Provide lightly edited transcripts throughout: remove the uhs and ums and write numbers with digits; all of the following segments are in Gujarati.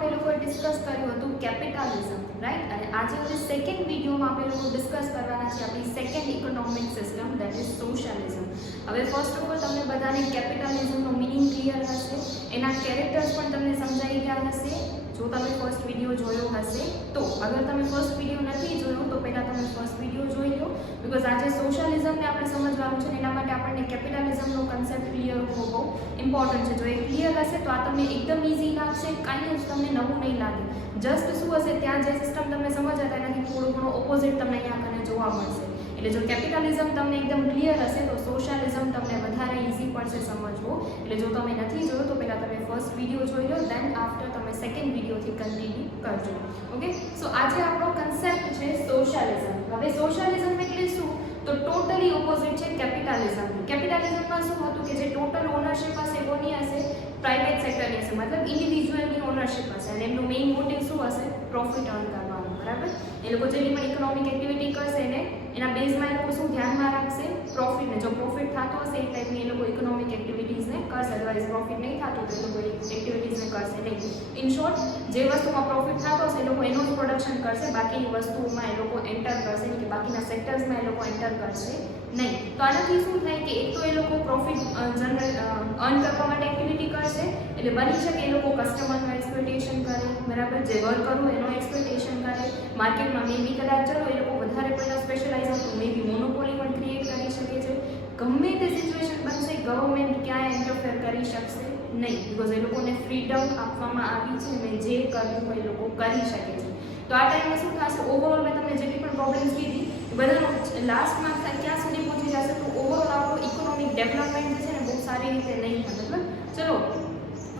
આપણે લોકોએ ડિસ્કસ કર્યું હતું કેપિટલિઝમ, રાઈટ? અને આજે હવે સેકન્ડ વિડીયોમાં આપણે લોકો ડિસ્કસ કરવાના છે આપણી second economic system, that is socialism. હવે ફર્સ્ટ ઓફ ઓલ તમને બધાને કેપિટલિઝમનો મિનિંગ ક્લિયર હશે, એના કેરેક્ટર્સ પણ તમને સમજાઈ ગયા હશે જો તમે ફર્સ્ટ વિડીયો જોયો હશે તો. અગર તમે ફર્સ્ટ વિડીયો નથી જોયો તો પહેલાં તમે ફર્સ્ટ વિડીયો જોઈ લો, બિકોઝ આજે સોશિયલિઝમને આપણે સમજવાનું છે. એના માટે આપણને કેપિટલિઝમનો કન્સેપ્ટ ક્લિયર હોવો બહુ ઇમ્પોર્ટન્ટ છે. જો એ ક્લિયર હશે તો આ તમને એકદમ ઇઝી લાગશે, કાંઈ જ તમને નવું નહીં લાગે. જસ્ટ શું હશે, ત્યાં જે સિસ્ટમ તમને સમજાતા એનાથી થોડું ઘણું ઓપોઝિટ તમને અહીંયા કને જોવા મળશે. એટલે જો કેપિટલિઝમ તમને એકદમ ક્લિયર હશે તો સોશિયલિઝમ તમને વધારે ઇઝી પડશે સમજવું. એટલે જો તમે નથી જોયું તો પહેલાં તમે ફર્સ્ટ વિડીયો જોઈ લો, દેન આફ્ટર તમે સેકન્ડ વિડીયોથી કન્ટિન્યુ કરજો. ઓકે, સો આજે આપણો કન્સેપ્ટ છે સોશિયલિઝમ. હવે સોશિયલિઝમ એટલે શું? તો ટોટલી ઓપોઝિટ છે કેપિટલિઝમ. કેપિટલિઝમમાં શું હતું કે જે ટોટલ ઓનરશિપ હશે કોની હશે? પ્રાઇવેટ સેક્ટરની હશે, મતલબ ઇન્ડિવિજ્યુઅલની ઓનરશિપ હશે. અને એમનું મેઇન મોટિવ શું હશે? પ્રોફિટ અર્ન કરવાનું, બરાબર? એ લોકો જેની પણ ઇકોનોમિક એક્ટિવિટી કરશે ને એના બેઝમાં એ લોકો શું ધ્યાનમાં રાખશે? પ્રોફિટને. જો પ્રોફિટ થતો હશે એ ટાઈપની એ લોકો ઇકોનોમિક એક્ટિવિટીઝને કરશે, અદરવાઇઝ પ્રોફિટ નહીં થતું તો એ લોકો એક્ટિવિટીઝને કરશે નહીં. ઇન શોર્ટ, જે વસ્તુમાં પ્રોફિટ થતો હશે એ લોકો એનું જ પ્રોડક્શન કરશે, બાકીની વસ્તુઓમાં એ લોકો એન્ટર કરશે નહીં, કે બાકીના સેક્ટર્સમાં એ લોકો એન્ટર કરશે નહીં. તો આનાથી શું થાય કે એક તો એ લોકો પ્રોફિટ અર્ન કરવા માટે એક્ટિવિટી કરશે, એટલે બની શકે એ લોકો કસ્ટમરનું એક્સપ્લોટેશન કરે, બરાબર? જે વર્કરો એનો એક્સપ્લોટેશન કરે. માર્કેટમાં મે બી કદાચ ચલો એ લોકો વધારે પડતા સ્પેશિયલાઇઝ હતો, મે બી મોનોપોલી પણ ક્રિએટ કરી શકે છે. ગમે તે સિચ્યુએશન બનશે, ગવર્મેન્ટ ક્યાંય ઇન્ટરફેર કરી શકશે નહીં, બિકોઝ એ લોકોને ફ્રીડમ આપવામાં આવી છે અને જે કરવું હોય એ લોકો કરી શકે છે. તો આ ટાઈમે શું થશે? ઓવરઓલ મેં તમને જેટલી પણ પ્રોબ્લેમ્સ કીધી બધાનો લાસ્ટમાં ક્યાં સુધી પહોંચી જશે? તો ઓવરઓલ આપણો ઇકોનોમિક ડેવલપમેન્ટ છે ને બહુ સારી રીતે નહીં થાય. મતલબ ચલો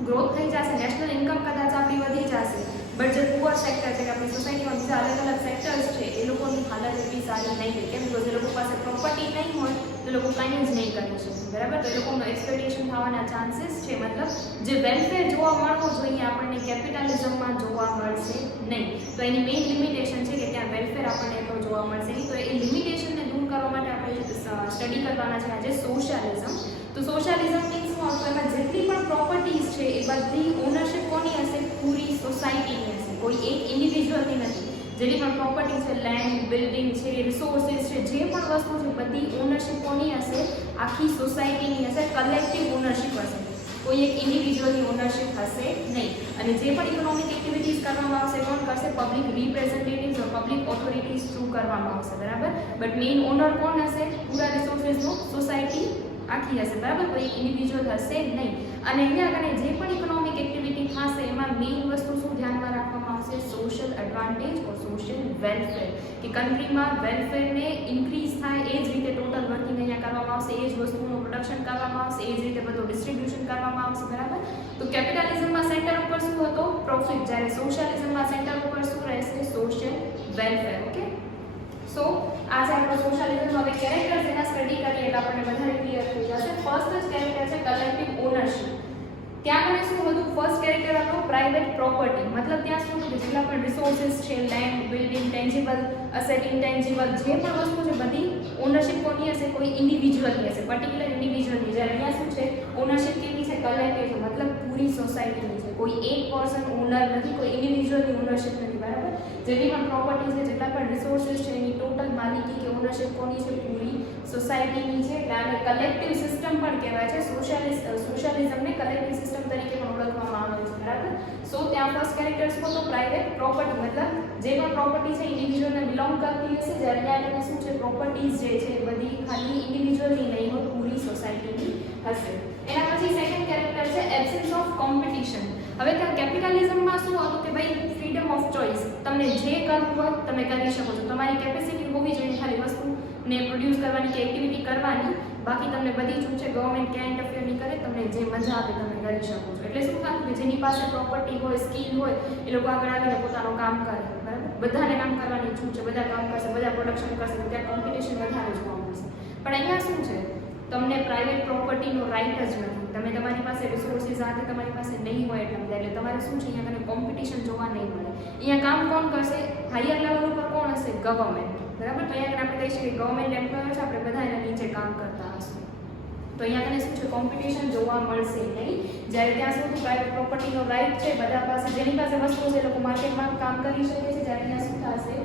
ગ્રોથ થઈ જશે, નેશનલ ઇન્કમ કદાચ આપણી વધી જશે, બટ જે પુઅર સેક્ટર છે કે આપણી સોસાયટીમાં બીજા અલગ અલગ સેક્ટર્સ છે એ લોકોની હાલત એટલી સારી નહીં રહે. કેમ? બિકોઝ એ લોકો પાસે પ્રોપર્ટી નહીં હોય તો લોકો કંઈ જ નહીં કરી શકે, બરાબર? તો એ લોકોનું એક્સપ્લોટેશન થવાના ચાન્સીસ છે. મતલબ જે વેલફેર જોવા મળવો જોઈએ આપણને કેપિટલિઝમમાં જોવા મળશે નહીં. તો એની મેઇન લિમિટેશન છે કે ત્યાં વેલફેર આપણને એટલો જોવા મળશે નહીં. તો એ લિમિટેશનને દૂર કરવા માટે આપણે સ્ટડી કરવાના છે આજે સોશિયલિઝમ. તો સોશિયલિઝમ મીન્સ શું? તો એમાં જેટલી પણ પ્રોપર્ટીઝ છે એ બધી ઓનરશિપ કોની હશે? પૂરી સોસાયટીની હશે, કોઈ એક ઇન્ડિવિજ્યુઅલની નથી. જેટલી પણ પ્રોપર્ટી છે, લેન્ડ, બિલ્ડિંગ છે, રિસોર્સિસ છે, જે પણ વસ્તુ છે બધી ઓનરશિપ કોની હશે? આખી સોસાયટીની હશે, કલેક્ટિવ ઓનરશિપ હશે, કોઈ એક ઇન્ડિવિજ્યુઅલની ઓનરશિપ હશે નહીં. અને જે પણ ઇકોનોમિક એક્ટિવિટીઝ કરવામાં આવશે કોણ કરશે? પબ્લિક રિપ્રેઝેન્ટેટિવ્સ ઓર પબ્લિક ઓથોરિટીઝ થ્રુ કરવામાં આવશે, બરાબર? બટ મેઇન ઓનર કોણ હશે? પૂરા રિસોર્સિસનું સોસાયટી આખી હશે, બરાબર? કોઈ એક ઇન્ડિવિજ્યુઅલ હશે નહીં. અને અહીંયા આગળ જે પણ ઇકોનોમિક એક્ટિવિટી થશે એમાં મેઇન વસ્તુ શું ધ્યાનમાં રાખવામાં આવશે? સોશિયલ એડવાન્ટેજ ઓર સોશિયલ વેલફેર, કે કન્ટ્રીમાં વેલફેરને ઇન્ક્રીઝ થાય એ જ રીતે ટોટલ વર્કિંગ અહીંયા કરવામાં આવશે, એ જ વસ્તુનું પ્રોડક્શન કરવામાં આવશે, એ જ રીતે બધું ડિસ્ટ્રીબ્યુશન કરવામાં આવશે, બરાબર? તો કેપિટલિઝમમાં સેન્ટર ઉપર શું હતો? પ્રોફિટ. જ્યારે સોશિયલિઝમમાં સેન્ટર ઉપર શું રહેશે? Social welfare. ઓકે, સો આજે આપણો સોશિયલિઝમ હવે કેરેક્ટર્સ એના સ્ટડી કરીએ એટલે આપણને વધારે ક્લિયર થઈ જશે. ફર્સ્ટ જ કેરેક્ટર છે કલેક્ટિવ ઓનરશિપ. ત્યાં આગળ શું હતું? ફર્સ્ટ કેરેક્ટર આપણો પ્રાઇવેટ પ્રોપર્ટી. મતલબ ત્યાં શું હતું? જેટલા પણ રિસોર્સિસ છે, land, building, tangible asset, intangible, જે પણ વસ્તુ છે બધી ઓનરશિપ કોની હશે? કોઈ ઇન્ડિવિજ્યુઅલની હશે, પર્ટિક્યુલર ઇન્ડિવિજ્યુઅલની. જ્યારે અહીંયા શું છે? ઓનરશિપ કેવી છે? કલેક્ટિવ છે, મતલબ પૂરી સોસાયટીની છે, કોઈ એક પર્સન ઓનર નથી, કોઈ ઇન્ડિવિજ્યુઅલની ઓનરશિપ નથી, બરાબર? જેટલી પણ પ્રોપર્ટી છે, જેટલા પણ રિસોર્સિસ છે એની ટોટલ માલિકી કે ઓનરશિપ કોની છે? પૂરી સોસાયટીની છે. એટલે આને કલેક્ટિવ સિસ્ટમ પણ કહેવાય છે. સોશિયલિઝમને કલેક્ટિવ સિસ્ટમ તરીકે પણ ઓળખવામાં આવે છે, બરાબર? સો ત્યાં ફર્સ્ટ કેરેક્ટર શું હતો? Private property. મતલબ જે પણ પ્રોપર્ટી છે ઇન્ડિવિજ્યુઅલને બિલોંગ કરતી હશે, જ્યારે અહીંયા શું છે? પ્રોપર્ટીઝ જે છે બધી ખાલી ઇન્ડિવિજ્યુઅલની નહીં હોય, પૂરી સોસાયટીની હશે. એના પછી સેકન્ડ કેરેક્ટર છે એબ્સન્સ ઓફ કોમ્પિટિશન. હવે ત્યાં કેપિટલિઝમમાં શું હતું કે ભાઈ ફ્રીડમ ઓફ ચોઇસ, તમને જે કરવું હોય તમે કરી શકો છો, તમારી કેપેસિટી હોવી જોઈએ ખાલી વસ્તુને પ્રોડ્યુસ કરવાની કે એક્ટિવિટી કરવાની, બાકી તમને બધી છૂટ છે, ગવર્મેન્ટ ક્યાં ઇન્ટરફિયર નહીં કરે, તમને જે મજા આવે તમે કરી શકો છો. એટલે શું થાય કે જેની પાસે પ્રોપર્ટી હોય, સ્કિલ હોય એ લોકો આગળ આવીને પોતાનું કામ કરે, બરાબર? બધાને કામ કરવાની છૂટ છે, બધા કામ કરશે, બધા પ્રોડક્શન કરશે, તો ત્યાં કોમ્પિટિશન વધારે જોવા મળશે. પણ અહીંયા શું છે? તમને પ્રાઇવેટ પ્રોપર્ટીનો રાઇટ જ નથી. તમે તમારી પાસે રિસોર્સિસ સાથે તમારી પાસે નહીં હોય એટલે તમારે શું છે? અહીંયા તમને કોમ્પિટિશન જોવા નહીં મળે. અહીંયા કામ કોણ કરશે? હાયર લેવલ ઉપર કોણ હશે? ગવર્મેન્ટ, બરાબર? તો અહીંયા આપણે કહી શકીએ ગવર્મેન્ટ એમ્પ્લોયર છે, આપણે બધા એના નીચે કામ કરતા હશું. તો અહીંયા કને શું છે, કોમ્પિટિશન જોવા મળશે નહીં. જ્યારે ત્યાં શું પ્રાઇવેટ પ્રોપર્ટીનો રાઇટ છે બધા પાસે, જેની પાસે વસ્તુઓ છે એ લોકો માર્કેટમાં કામ કરી શકે છે. જ્યારે ત્યાં શું થશે,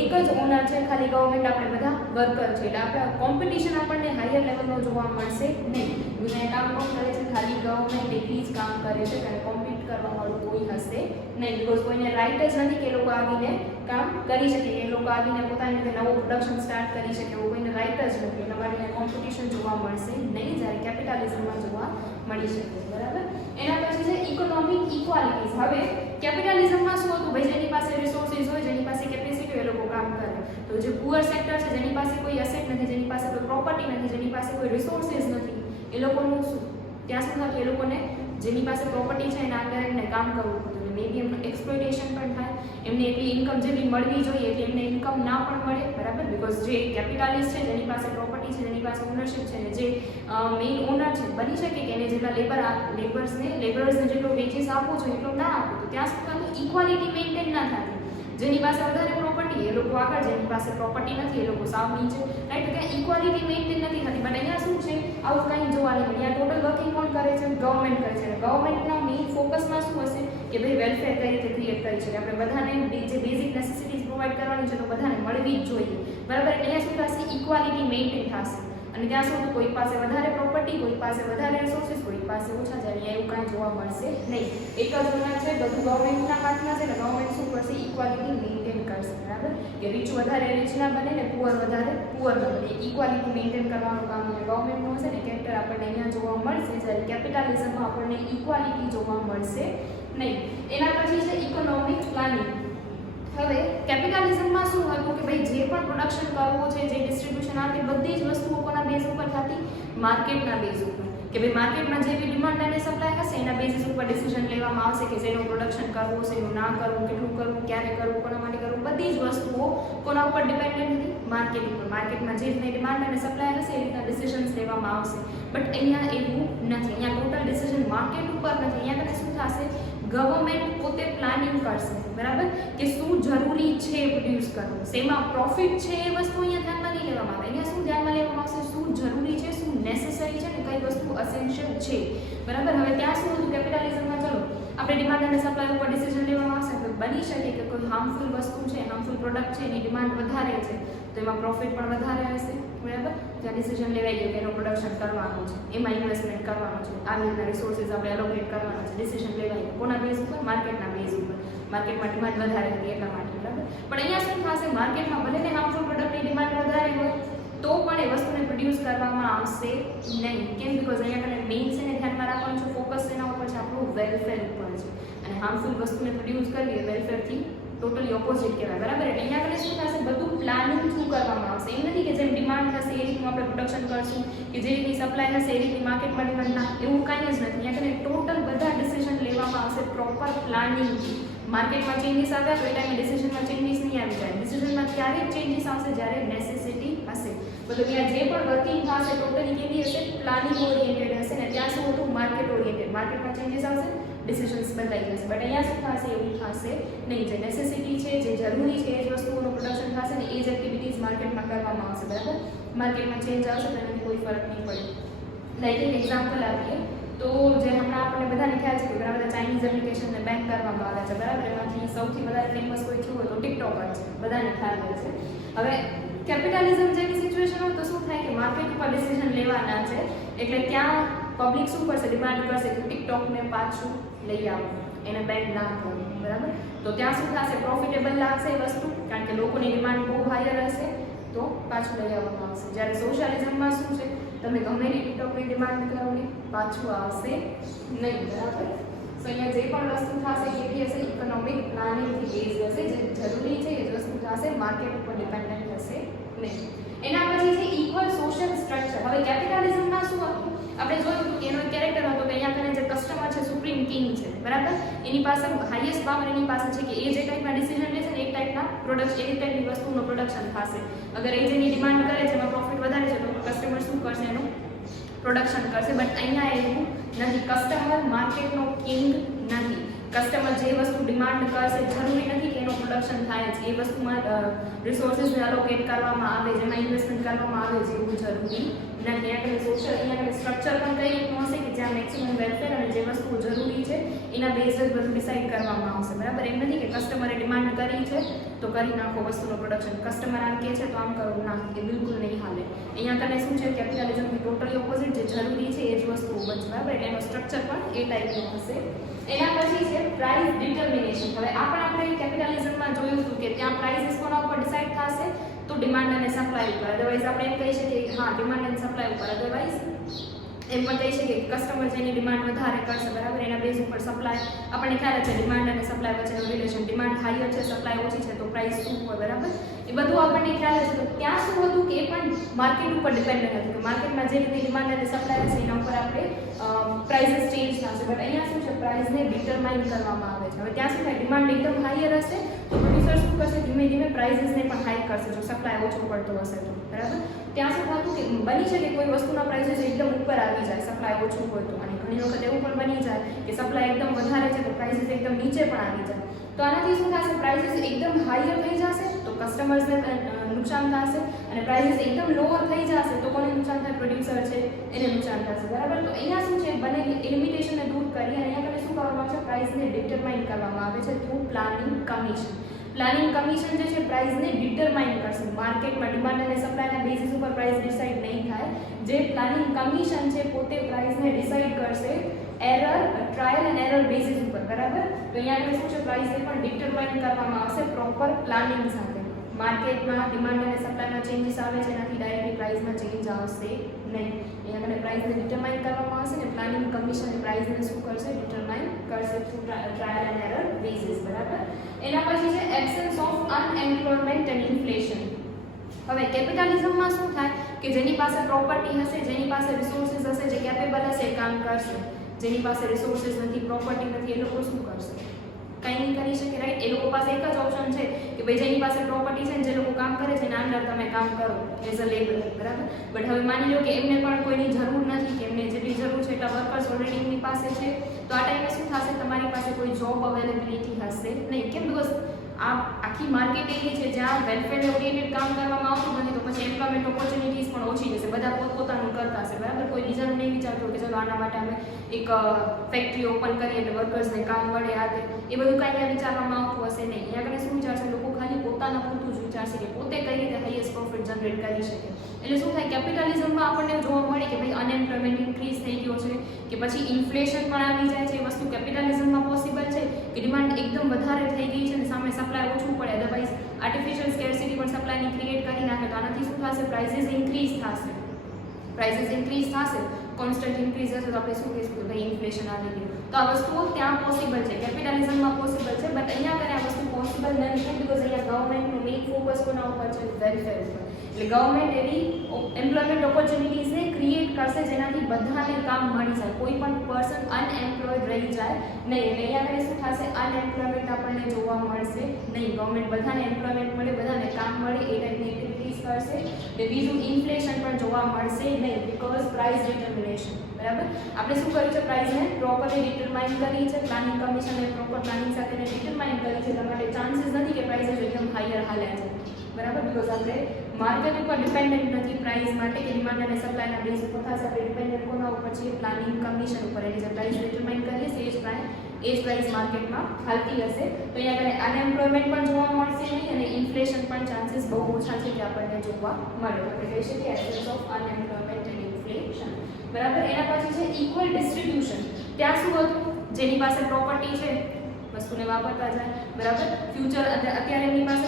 એક જ ઓનર છે, ખાલી ગવર્મેન્ટ આપણે બધા વર્કર છે, એટલે આપણે કોમ્પિટિશન આપણને હાયર લેવલનો જોવા મળશે નહીં. અહીંયા કામ કોણ કરે છે, ખાલી ગવર્મેન્ટ એકલી જ કામ કરે છે, અને કોમ્પિટ કરવા વાળું કોઈ હશે નહીં. બીકોઝ કોઈને રાઇટ જ નથી કે એ લોકો આવીને કામ કરી શકે, એ લોકો આવીને પોતાની રીતે નવું પ્રોડક્શન સ્ટાર્ટ કરી શકે, એવું કોઈને રાઇટ જ નથી. એના માટે કોમ્પિટિશન જોવા મળશે નહીં, જ્યારે કેપિટલિઝમમાં જોવા મળી શકે છે. બરાબર. એના પછી છે ઇકોનોમિક ઇક્વાલિટીઝ. હવે કેપિટલિઝમમાં શું હતું, ભાઈ જેની પાસે રિસોર્સિસ હોય, જેની પાસે કેપેસિટી હોય, એ લોકો કામ કરે. તો જે પુઅર સેક્ટર છે, જેની પાસે કોઈ એસેટ નથી, જેની પાસે કોઈ પ્રોપર્ટી નથી, જેની પાસે કોઈ રિસોર્સિસ નથી, એ લોકોનું શું, ત્યાં શું થતું, એ લોકોને જેની પાસે પ્રોપર્ટી છે એના અંદર એમને કામ કરવું પડતું. મે બી એમનું એક્સપ્લોઇટેશન પણ થાય, એમને એટલી ઇન્કમ જેટલી મળવી જોઈએ એટલે એમને ઇન્કમ ના પણ મળે. બરાબર. બીકોઝ જે કેપિટાલિસ્ટ છે, જેની પાસે પ્રોપર્ટી છે, જેની પાસે ઓનરશિપ છે, જે મેઇન ઓનર છે, બની શકે કે એને જેટલા લેબરર્સને જેટલો વેજીસ આપવો જોઈએ એટલો ના આપવો. તો ત્યાં સુધી ઇક્વાલિટી મેન્ટેન ના થતી. જેની પાસે વધારે પ્રોપર્ટી એ લોકો આગળ, જેની પાસે પ્રોપર્ટી નથી એ લોકો સાવ નીચે. રાઈટ. તો ત્યાં ઇક્વાલિટી મેન્ટેન નથી થતી. બટ અહીંયા શું છે, આવું કંઈ જોવા નહીં મળે. અહીંયા ટોટલ વર્કિંગ કોણ કરે છે, ગવર્મેન્ટ કરે છે. ગવર્મેન્ટના મેઇન ફોકસમાં શું હશે કે ભાઈ વેલફેર કઈ રીતે ક્રિએટ કરી છે, આપણે બધાને જે બેઝિક નેસેસિટીઝ પ્રોવાઈડ કરવાની છે તો બધાને મળવી જ જોઈએ. બરાબર. અહીંયા શું થશે, ઇક્વાલિટી મેન્ટેન થશે. અને ત્યાં શું, કોઈ પાસે વધારે પ્રોપર્ટી, કોઈ પાસે વધારે રિસોર્સિસ, કોઈ પાસે ઓછા. જ્યારે અહીંયા એવું કાંઈ જોવા મળશે નહીં. એક જ ઓનર છે, બધું ગવર્મેન્ટના હાથમાં છે, ને ગવર્મેન્ટ શું કરશે, ઇક્વાલિટી મેન્ટેન કરશે. બરાબર. કે રીચ વધારે રીચ ના બને ને પુઅર વધારે પુઅર ન બને. ઇક્વાલિટી મેન્ટેન કરવાનું કામ ગવર્મેન્ટનું હશે ને, કેરેક્ટર આપણને અહીંયા જોવા મળશે. જ્યારે કેપિટલિઝમમાં આપણને ઇક્વાલિટી જોવા મળશે નહીં. એના પછી છે ઇકોનોમિક પ્લાનિંગ. હવે કેપિટલિઝમમાં શું હતું કે ભાઈ જે પણ પ્રોડક્શન કરવું છે, જે ડિસ્ટ્રીબ્યુશન આ તે બધી જ વસ્તુઓ કોના બેઝ ઉપર થતી, માર્કેટના બેઝ ઉપર. કે ભાઈ માર્કેટમાં જે બી ડિમાન્ડ અને સપ્લાય હશે એના બેઝિસ ઉપર ડિસિઝન લેવામાં આવશે કે જેનું પ્રોડક્શન કરવું છે, એનું ના કરવું, કેટલું કરવું, ક્યારે કરવું, કોના માટે કરવું. બધી જ વસ્તુઓ કોના ઉપર ડિપેન્ડન્ટ હતી, માર્કેટ ઉપર. માર્કેટમાં જે રીતની ડિમાન્ડ અને સપ્લાય હશે એ રીતના ડિસિઝન્સ લેવામાં આવશે. બટ અહીંયા એવું નથી. અહીંયા ટોટલ ડિસિઝન માર્કેટ ઉપર નથી. અહીંયા તમે શું થશે, ગવર્મેન્ટ પોતે પ્લાનિંગ કરશે. બરાબર. કે શું જરૂરી છે પ્રોડ્યુસ કરવું, શેમાં પ્રોફિટ છે, એ વસ્તુ અહીંયા ધ્યાનમાં નહીં લેવામાં આવે. અહીંયા શું ધ્યાનમાં લેવામાં આવશે, શું જરૂરી છે, શું નેસેસરી છે, ને કઈ વસ્તુ અસેન્શિયલ છે. બરાબર. હવે ત્યાં શું હતું કેપિટલિઝમમાં, ચલો આપણે ડિમાન્ડ અને સપ્લાય ઉપર ડિસિઝન લેવામાં આવશે. તો બની શકે કે કોઈ હાર્મફુલ વસ્તુ છે, હાર્મફુલ પ્રોડક્ટ છે, એની ડિમાન્ડ વધારે છે, તો એમાં પ્રોફિટ પણ વધારે હશે. બરાબર. ત્યાં ડિસિઝન લેવાઈ ગયું કે એનું પ્રોડક્શન કરવાનું છે, એમાં ઇન્વેસ્ટમેન્ટ કરવાનું છે, આવી રીતના રિસોર્સિસ આપણે એલોકેટ કરવાના છે. ડિસિઝન લેવાઈ ગયું કોના બેઝ ઉપર, માર્કેટના બેઝ ઉપર. માર્કેટમાં ડિમાન્ડ વધારે હતી એટલા માટે. બરાબર. પણ અહીંયા શું થશે, માર્કેટમાં ભલે ને હાર્મફુલ પ્રોડક્ટની ડિમાન્ડ વધારે હોય તો પણ એ વસ્તુને પ્રોડ્યુસ કરવામાં આવશે નહીં. કેમ? બીકોઝ અહીંયા કને મેઇન છે ને ધ્યાનમાં રાખવાનું છે, ફોકસ એના ઉપર છે, આપણું વેલફેર ઉપર છે. અને હાર્મફુલ વસ્તુને પ્રોડ્યુસ કરવી એ વેલફેરથી ટોટલી ઓપોઝિટ કહેવાય. બરાબર. એટલે અહીંયા કને શું થશે, બધું પ્લાનિંગ થ્રુ કરવામાં આવશે. એમ નથી કે જેમ ડિમાન્ડ હશે એ રીતનું આપણે પ્રોડક્શન કરશું, કે જે રીતની સપ્લાય હશે એ રીતની માર્કેટમાં ડિમાન્ડ ના, એવું કાંઈ જ નથી. અહીંયા કને ટોટલ બધા ડિસિઝન લેવામાં આવશે પ્રોપર પ્લાનિંગથી. માર્કેટમાં ચેન્જીસ આવ્યા તો એ ટાઈમે ડિસિઝનમાં ચેન્જીસ નહીં આવી જાય. ડિસિઝનમાં ક્યારે ચેન્જીસ આવશે, જ્યારે નેસેસિટી હશે. મતલબ ત્યાં જે પણ વર્કિંગ થશે ટોટલી કેવી હશે, પ્લાનિંગ ઓરિએન્ટેડ હશે. ને ત્યાં શું હતું, માર્કેટ ઓરિએન્ટેડ. માર્કેટમાં ચેન્જીસ આવશે, ડિસિઝન્સ બદલાઈ જશે. બટ અહીંયા શું થશે, એવું થશે નહીં. જે નેસેસિટી છે, જે જરૂરી છે, એ જ વસ્તુઓનું પ્રોડક્શન થશે ને એ જ એક્ટિવિટીઝ માર્કેટમાં કરવામાં આવશે. બરાબર. માર્કેટમાં ચેન્જ આવશે તો એનાથી કોઈ ફરક નહીં પડે. લાઈક એક એક્ઝામ્પલ આપીએ તો જે હમણાં આપણને બધાને ખ્યાલ છે કે ઘણા બધા ચાઇનીઝ એપ્લિકેશનને બેન કરવામાં આવે છે. બરાબર. એમાંથી સૌથી વધારે ફેમસ કોઈ થયું હોય તો ટિકટોક જ છે, બધાને ખ્યાલ હોય છે. હવે કેપિટલિઝમ જેવી સિચ્યુએશન હોય તો શું થાય કે માર્કેટ ઉપર ડિસિઝન લેવાના છે, એટલે ત્યાં પબ્લિક શું કરશે, ડિમાન્ડ કરશે કે ટિકટોકને પાછું લઈ આવો, એને બેન ના કરો. બરાબર. તો ત્યાં શું થશે, પ્રોફિટેબલ લાગશે એ વસ્તુ, કારણ કે લોકોની ડિમાન્ડ બહુ હાયર હશે તો પાછું લઈ આવવામાં આવશે. જ્યારે સોશિયાલિઝમમાં શું છે, તમે ગમે તે ટિકટોકની ડિમાન્ડ કરો ને પાછું આવશે નહીં. બરાબર. સો અહીંયા જે પણ વસ્તુ થશે એ બી હશે ઇકોનોમિક પ્લાનિંગથી બેઝ હશે. જે જરૂરી છે એ જ વસ્તુ થશે, માર્કેટ ઉપર ડિપેન્ડન્ટ હશે નહીં. એના પછી છે ઇક્વલ સોશિયલ સ્ટ્રક્ચર. હવે કેપિટલિઝમમાં શું હતું, આપણે જોયું કે એનો એક કેરેક્ટર હતો કે અહીંયા કને જે કસ્ટમર છે સુપ્રીમ કિંગ છે. બરાબર. એની પાસે હાઈએસ્ટ પાવર એની પાસે છે કે એ જે ટાઈપના ડિસિઝન લેશે ને એક ટાઈપના પ્રોડક્ટ, એ ટાઈપની વસ્તુનું પ્રોડક્શન થશે. અગર એ જેની ડિમાન્ડ કરે છે એમાં પ્રોફિટ વધારે છે તો કસ્ટમર શું કરશે, એનું પ્રોડક્શન કરશે. બટ અહીંયા એવું નથી. કસ્ટમર માર્કેટનો કિંગ નથી. કસ્ટમર જે વસ્તુ ડિમાન્ડ કરશે, જરૂરી નથી કે એનું પ્રોડક્શન થાય છે. એ વસ્તુમાં રિસોર્સિસને એલોકેટ કરવામાં આવે, જેમાં ઇન્વેસ્ટમેન્ટ કરવામાં આવે છે, એવું જરૂરી નથી. અહીંયા આગળ સોશિયલ, અહીંયા આગળ સ્ટ્રક્ચર પણ કઈ રીતનું હશે કે જ્યાં મેક્સિમમ વેલફેર અને જે વસ્તુઓ જરૂરી છે એના બેઝ જ બધું ડિસાઇડ કરવામાં આવશે, બરાબર. એમ નથી કે કસ્ટમરે ડિમાન્ડ કરી છે તો કરી નાખો વસ્તુનું પ્રોડક્શન, કસ્ટમર આમ કહે છે તો આમ કરવું, ના, એ બિલકુલ નહીં હાલે. અહીંયા આગળ શું છે, કેપિટલિઝમની ટોટલી ઓપોઝિટ, જે જરૂરી છે એ જ વસ્તુઓ બનશે, બરાબર. એટલે એનો સ્ટ્રક્ચર પણ એ ટાઈપનું હશે. એના પછી છે પ્રાઇસ ડિટર્મિનેશન. હવે આપણે કેપિટલિઝમમાં જોયું હતું કે ત્યાં પ્રાઇસીસ કોના ઉપર ડિસાઇડ થશે, તો ડિમાન્ડ અને સપ્લાય ઉપર. અદરવાઇઝ આપણે એમ કહી શકીએ કે હા, ડિમાન્ડ અને સપ્લાય ઉપર. અદરવાઇઝ એમ પણ કહી શકીએ કે કસ્ટમર જેની ડિમાન્ડ વધારે કરશે, બરાબર, એના બેઝ ઉપર સપ્લાય. આપણને ખ્યાલ છે ડિમાન્ડ અને સપ્લાય વચ્ચેનો રિલેશન, ડિમાન્ડ હાઈયર છે, સપ્લાય ઓછી છે તો પ્રાઇસ શું હોય, બરાબર. એ બધું આપણને ખ્યાલ છે. તો ત્યાં શું હતું કે એ પણ માર્કેટ ઉપર ડિપેન્ડન્ટ હતું કે માર્કેટમાં જે રીતે ડિમાન્ડ અને સપ્લાય છે એના ઉપર આપણે પ્રાઇસીસ ચેન્જ થશે. બટ અહીંયા શું છે, પ્રાઇસને ડિટરમાઇન કરવામાં આવે છે. હવે ત્યાં શું થાય, ડિમાન્ડ એકદમ હાઈયર હશે તો પ્રોડ્યુસર શું કરશે, ધીમે ધીમે પ્રાઇસીસને પણ હાઈ કરશે જો સપ્લાય ઓછો પડતો હશે તો, બરાબર. ત્યાં શું થતું કે બની શકે કોઈ વસ્તુના પ્રાઇસીસ એકદમ ઉપર આવી જાય સપ્લાય ઓછું હોય તો, અને ઘણી વખત એવું પણ બની જાય કે સપ્લાય એકદમ વધારે છે તો પ્રાઇસીસ એકદમ નીચે પણ આવી જાય. તો આનાથી શું થશે, પ્રાઇસીસ એકદમ હાઈયર થઈ જશે તો કસ્ટમર્સને નુકસાન થશે, અને પ્રાઇસીસ એકદમ લોઅર થઈ જશે તો કોને નુકસાન થાય, પ્રોડ્યુસર છે એને નુકસાન થશે, બરાબર. તો અહીંયા શું છે, બનેલી લિમિટેશનને દૂર કરી અને અહીંયા આપણે શું કરવામાં આવે છે, પ્રાઇસને ડિટરમાઇન કરવામાં આવે છે through planning commission. Planning commission જે છે પ્રાઇસને ડિટરમાઇન કરશે. માર્કેટમાં ડિમાન્ડ અને સપ્લાયના બેસિસ ઉપર પ્રાઇસ ડિસાઇડ નહીં થાય. જે પ્લાનિંગ કમિશન છે પોતે પ્રાઇસને ડિસાઇડ કરશે ટ્રાયલ એન્ડ એરર બેસિસ ઉપર, બરાબર. તો અહીંયા આગળ શું છે, પ્રાઇસને પણ ડિટરમાઇન કરવામાં આવશે પ્રોપર પ્લાનિંગ સાથે. માર્કેટમાં ડિમાન્ડ અને સપ્લાયમાં ચેન્જીસ આવે છે એનાથી ડાયરેક્ટલી પ્રાઇસમાં ચેન્જ આવશે નહીં. અહીંયા આગળ પ્રાઇસને ડિટરમાઇન કરવામાં આવશે ને પ્લાનિંગ કમિશન પ્રાઇસને શું કરશે, ડિટરમાઇન કરશે through trial and error basis, બરાબર. એના પછી છે absence of unemployment and inflation. હવે કેપિટલિઝમમાં શું થાય કે જેની પાસે પ્રોપર્ટી હશે, જેની પાસે રિસોર્સિસ હશે, જે કેપેબલ હશે એ કામ કરશે. જેની પાસે રિસોર્સિસ નથી, પ્રોપર્ટી નથી, એ લોકો શું કરશે, કંઈ નહીં કરી શકે, રાઈટ. એ લોકો પાસે એક જ ઓપ્શન છે કે ભાઈ જેની પાસે પ્રોપર્ટી છે ને જે લોકો કામ કરે છે એના અંદર તમે કામ કરો એઝ અ લેબરર, બરાબર. બટ હવે માની લો કે એમને પણ કોઈની જરૂર નથી, કે એમને જેટલી જરૂર છે એટલા વર્કર્સ ઓલરેડી એમની પાસે છે, તો આ ટાઈમે શું થશે, તમારી પાસે કોઈ જોબ અવેલેબિલિટી હશે નહીં. કેમ, બીકોઝ આ આખી માર્કેટ એવી છે જ્યાં વેલફેર ઓરિએન્ટેડ કામ કરવામાં આવતું નથી, તો પછી એમ્પ્લોયમેન્ટ ઓપોર્ચ્યુનિટીઝ પણ ઓછી જશે. બધા પોતપોતાનું કરતા હશે, બરાબર. કોઈ બીજાનું નહીં વિચારતો કે ચલો આના માટે અમે એક ફેક્ટરી ઓપન કરીએ એટલે વર્કર્સને કામ મળે, આ તે એ બધું કાંઈ વિચારવામાં આવતું હશે નહીં. અહીંયા આગળ શું વિચારશે, લોકો ખાલી પોતાના પૂરતું જ વિચારશે કે પોતે કઈ રીતે હાઈએસ્ટ પ્રોફિટ જનરેટ કરી શકે. એટલે શું થાય, કેપિટલિઝમમાં આપણને જોવા મળે કે ભાઈ અનએમ્પ્લોયમેન્ટ ઇન્ક્રીઝ થઈ ગયો છે, કે પછી ઇન્ફ્લેશન પણ આવી જાય છે. એ વસ્તુ કેપિટલિઝમમાં પોસિબલ છે કે ડિમાન્ડ એકદમ વધારે થઈ ગઈ છે અને સામે સપ્લાય ઓછું પડે, અદરવાઇઝ આર્ટિફિશિયલ સ્કેર્સિટી પણ સપ્લાયની ક્રિએટ કરી નાખે. તો આનાથી શું થશે, પ્રાઇસીસ ઇન્ક્રીઝ થશે. પ્રાઇસીસ ઇન્ક્રીઝ થશે, કોન્સ્ટન્ટ ઇન્ક્રીઝ હશે તો આપણે શું કહીશું કે ભાઈ ઇન્ફ્લેશન આવી ગયું. તો આ વસ્તુઓ ત્યાં પોસિબલ છે, કેપિટલિઝમમાં પોસિબલ છે. બટ અહીંયા કરે આ વસ્તુ પોસિબલ નથી, બીકોઝ અહીંયા ગવર્મેન્ટનું મેઇન ફોકસ કોના ઉપર છે, વેલફેર ઉપર. એટલે ગવર્મેન્ટ એવી એમ્પ્લોયમેન્ટ ઓપોર્ચ્યુનિટીઝને ક્રિએટ કરશે જેનાથી બધાને કામ મળી જાય, કોઈ પણ પર્સન અનએમ્પ્લોયડ રહી જાય નહીં. એટલે અહીંયા આગળ શું થશે, અનએમ્પ્લોયમેન્ટ આપણને જોવા મળશે નહીં. ગવર્મેન્ટ બધાને એમ્પ્લોયમેન્ટ મળે, બધાને કામ મળે એ ટાઈપની એક્ટિવિટીઝ કરશે. અને બીજું ઇન્ફ્લેશન પણ જોવા મળશે નહીં, બીકોઝ પ્રાઇસ ડિટર્મિનેશન, બરાબર. આપણે શું કર્યું છે, પ્રાઇસને પ્રોપરલી ડિટરમાઇન કરી છે, પ્લાનિંગ કમિશને પ્રોપર પ્લાનિંગ સાથે ડિટરમાઇન કરી છે. તમારે ચાન્સીસ નથી કે પ્રાઇસ એકદમ હાઈયર હાલ્યા છે, બરાબર. બીકોઝ આપણે માર્કેટ ઉપર ડિપેન્ડન્ટ નથી પ્રાઇસ માટે કે ડિમાન્ડ અને સપ્લાયના બેઝ ઉપર થશે. આપણે ડિપેન્ડન્ટ કોના ઉપર છીએ, પ્લાનિંગ કમિશન ઉપર. એટલે જે પ્રાઇસ ડિટરમાઇન કરીએ છીએ એ જ પ્રાઇસ માર્કેટમાં હાલતી હશે. તો અહીંયા આગળ અનએમ્પ્લોયમેન્ટ પણ જોવા મળશે નહીં અને ઇન્ફ્લેશન પણ ચાન્સીસ બહુ ઓછા છે કે આપણને જોવા મળે. આપણે કહી શકીએ absence of unemployment and inflation, બરાબર. એના પછી છે ઇક્વલ ડિસ્ટ્રીબ્યુશન. ત્યાં શું હતું, જેની પાસે પ્રોપર્ટી છે વસ્તુને વાપરતા જાય, બરાબર. ફ્યુચર અત્યારે એમની પાસે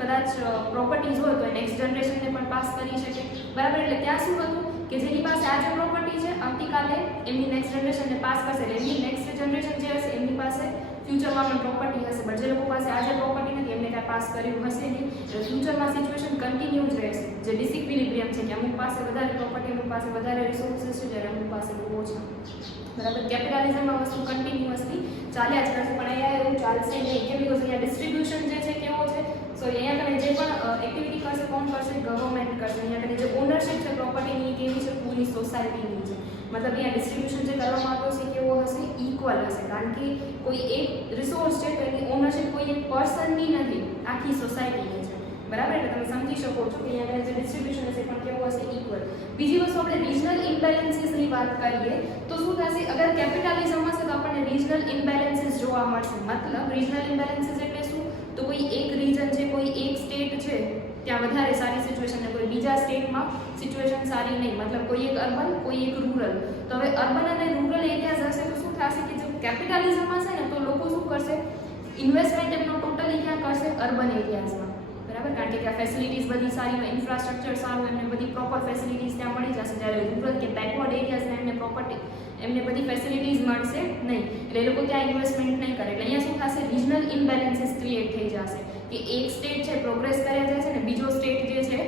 કદાચ પ્રોપર્ટીઝ હોય તો નેક્સ્ટ જનરેશનને પણ પાસ કરી શકે, બરાબર. એટલે ત્યાં શું હતું કે જેની પાસે આજે પ્રોપર્ટી છે આવતીકાલે એમની નેક્સ્ટ જનરેશનને પાસ કરશે. એટલે એમની નેક્સ્ટ જનરેશન જે હશે એમની પાસે ફ્યુચરમાં પણ પ્રોપર્ટી હશે. બટ જે લોકો પાસે આજે પ્રોપર્ટી નથી એમને કાંઈ પાસ કર્યું હશે નહીં, એટલે ફ્યુચરમાં સિચ્યુએશન કન્ટિન્યુ જ રહેશે. જે ડિસઇક્વિલિબ્રિયમ છે કે અમુક પાસે વધારે પ્રોપર્ટી, અમુક પાસે વધારે રિસોર્સિસ છે, જ્યારે અમુક પાસે બહુ ઓછા, બરાબર. કેપિટલિઝમમાં વસ્તુ કન્ટિન્યુઅસલી ચાલ્યા જ કરશે, પણ અહીંયા એવું ચાલશે નહીં. કેમ, બીકોઝ અહીંયા ડિસ્ટ્રીબ્યુશન જે છે કેવો છે, સો અહીંયા તમે જે પણ એક્ટિવિટી કરશે કોણ કરશે, ગવર્મેન્ટ કરશે. અહીંયા તમે જે ઓનરશિપ છે પ્રોપર્ટીની કેવી છે, પૂરી સોસાયટીની છે. મતલબ અહીંયા ડિસ્ટ્રીબ્યુશન જે કરવામાં આવતો છે કેવો હશે, ઇક્વલ હશે. કારણ કે કોઈ એક રિસોર્સ છે તો એની ઓનરશિપ કોઈ એક પર્સનની નથી, આખી સોસાયટીની છે. બરાબર, એટલે તમે સમજી શકો છો કે અહીંયા જે ડિસ્ટ્રીબ્યુશન હશે પણ કેવું હશે, ઇક્વલ. બીજી વસ્તુ આપણે રિજનલ ઇમ્બેલેન્સીસની વાત કરીએ તો શું થશે, અગર કેપિટલિઝમ હશે તો આપણને રિજનલ ઇમ્બેલેન્સીસ જોવા મળશે. મતલબ રિજનલ ઇમ્બેલેન્સીસ એટલે શું, તો કોઈ એક રીજન છે, કોઈ એક સ્ટેટ છે ત્યાં વધારે સારી સિચ્યુએશન ને કોઈ બીજા સ્ટેટમાં સિચ્યુએશન સારી નહીં, મતલબ કોઈ એક અર્બન કોઈ એક રૂરલ. તો હવે અર્બન અને રૂરલ એરિયાઝ હશે તો શું થશે કે જો કેપિટલિઝમ હશે ને તો લોકો શું કરશે, ઇન્વેસ્ટમેન્ટ એમનો ટોટલી ક્યાં કરશે, અર્બન એરિયાઝમાં. બરાબર, કારણ કે ત્યાં ફેસિલિટીઝ બધી સારી હોય, ઇન્ફ્રાસ્ટ્રક્ચર સારું, એમને બધી પ્રોપર ફેસિલિટીઝ ત્યાં મળી જશે. જ્યારે રૂરલ કે બેકવર્ડ એરિયાઝને એમને બધી ફેસિલિટીઝ મળશે નહીં, એટલે એ લોકો ત્યાં ઇન્વેસ્ટમેન્ટ નહીં કરે. એટલે અહીંયા શું થશે, રિજનલ ઇમ્બેલેન્સીસ ક્રિએટ થઈ જશે કે એક સ્ટેટ છે પ્રોગ્રેસ કર્યા જાય છે ને બીજો સ્ટેટ જે છે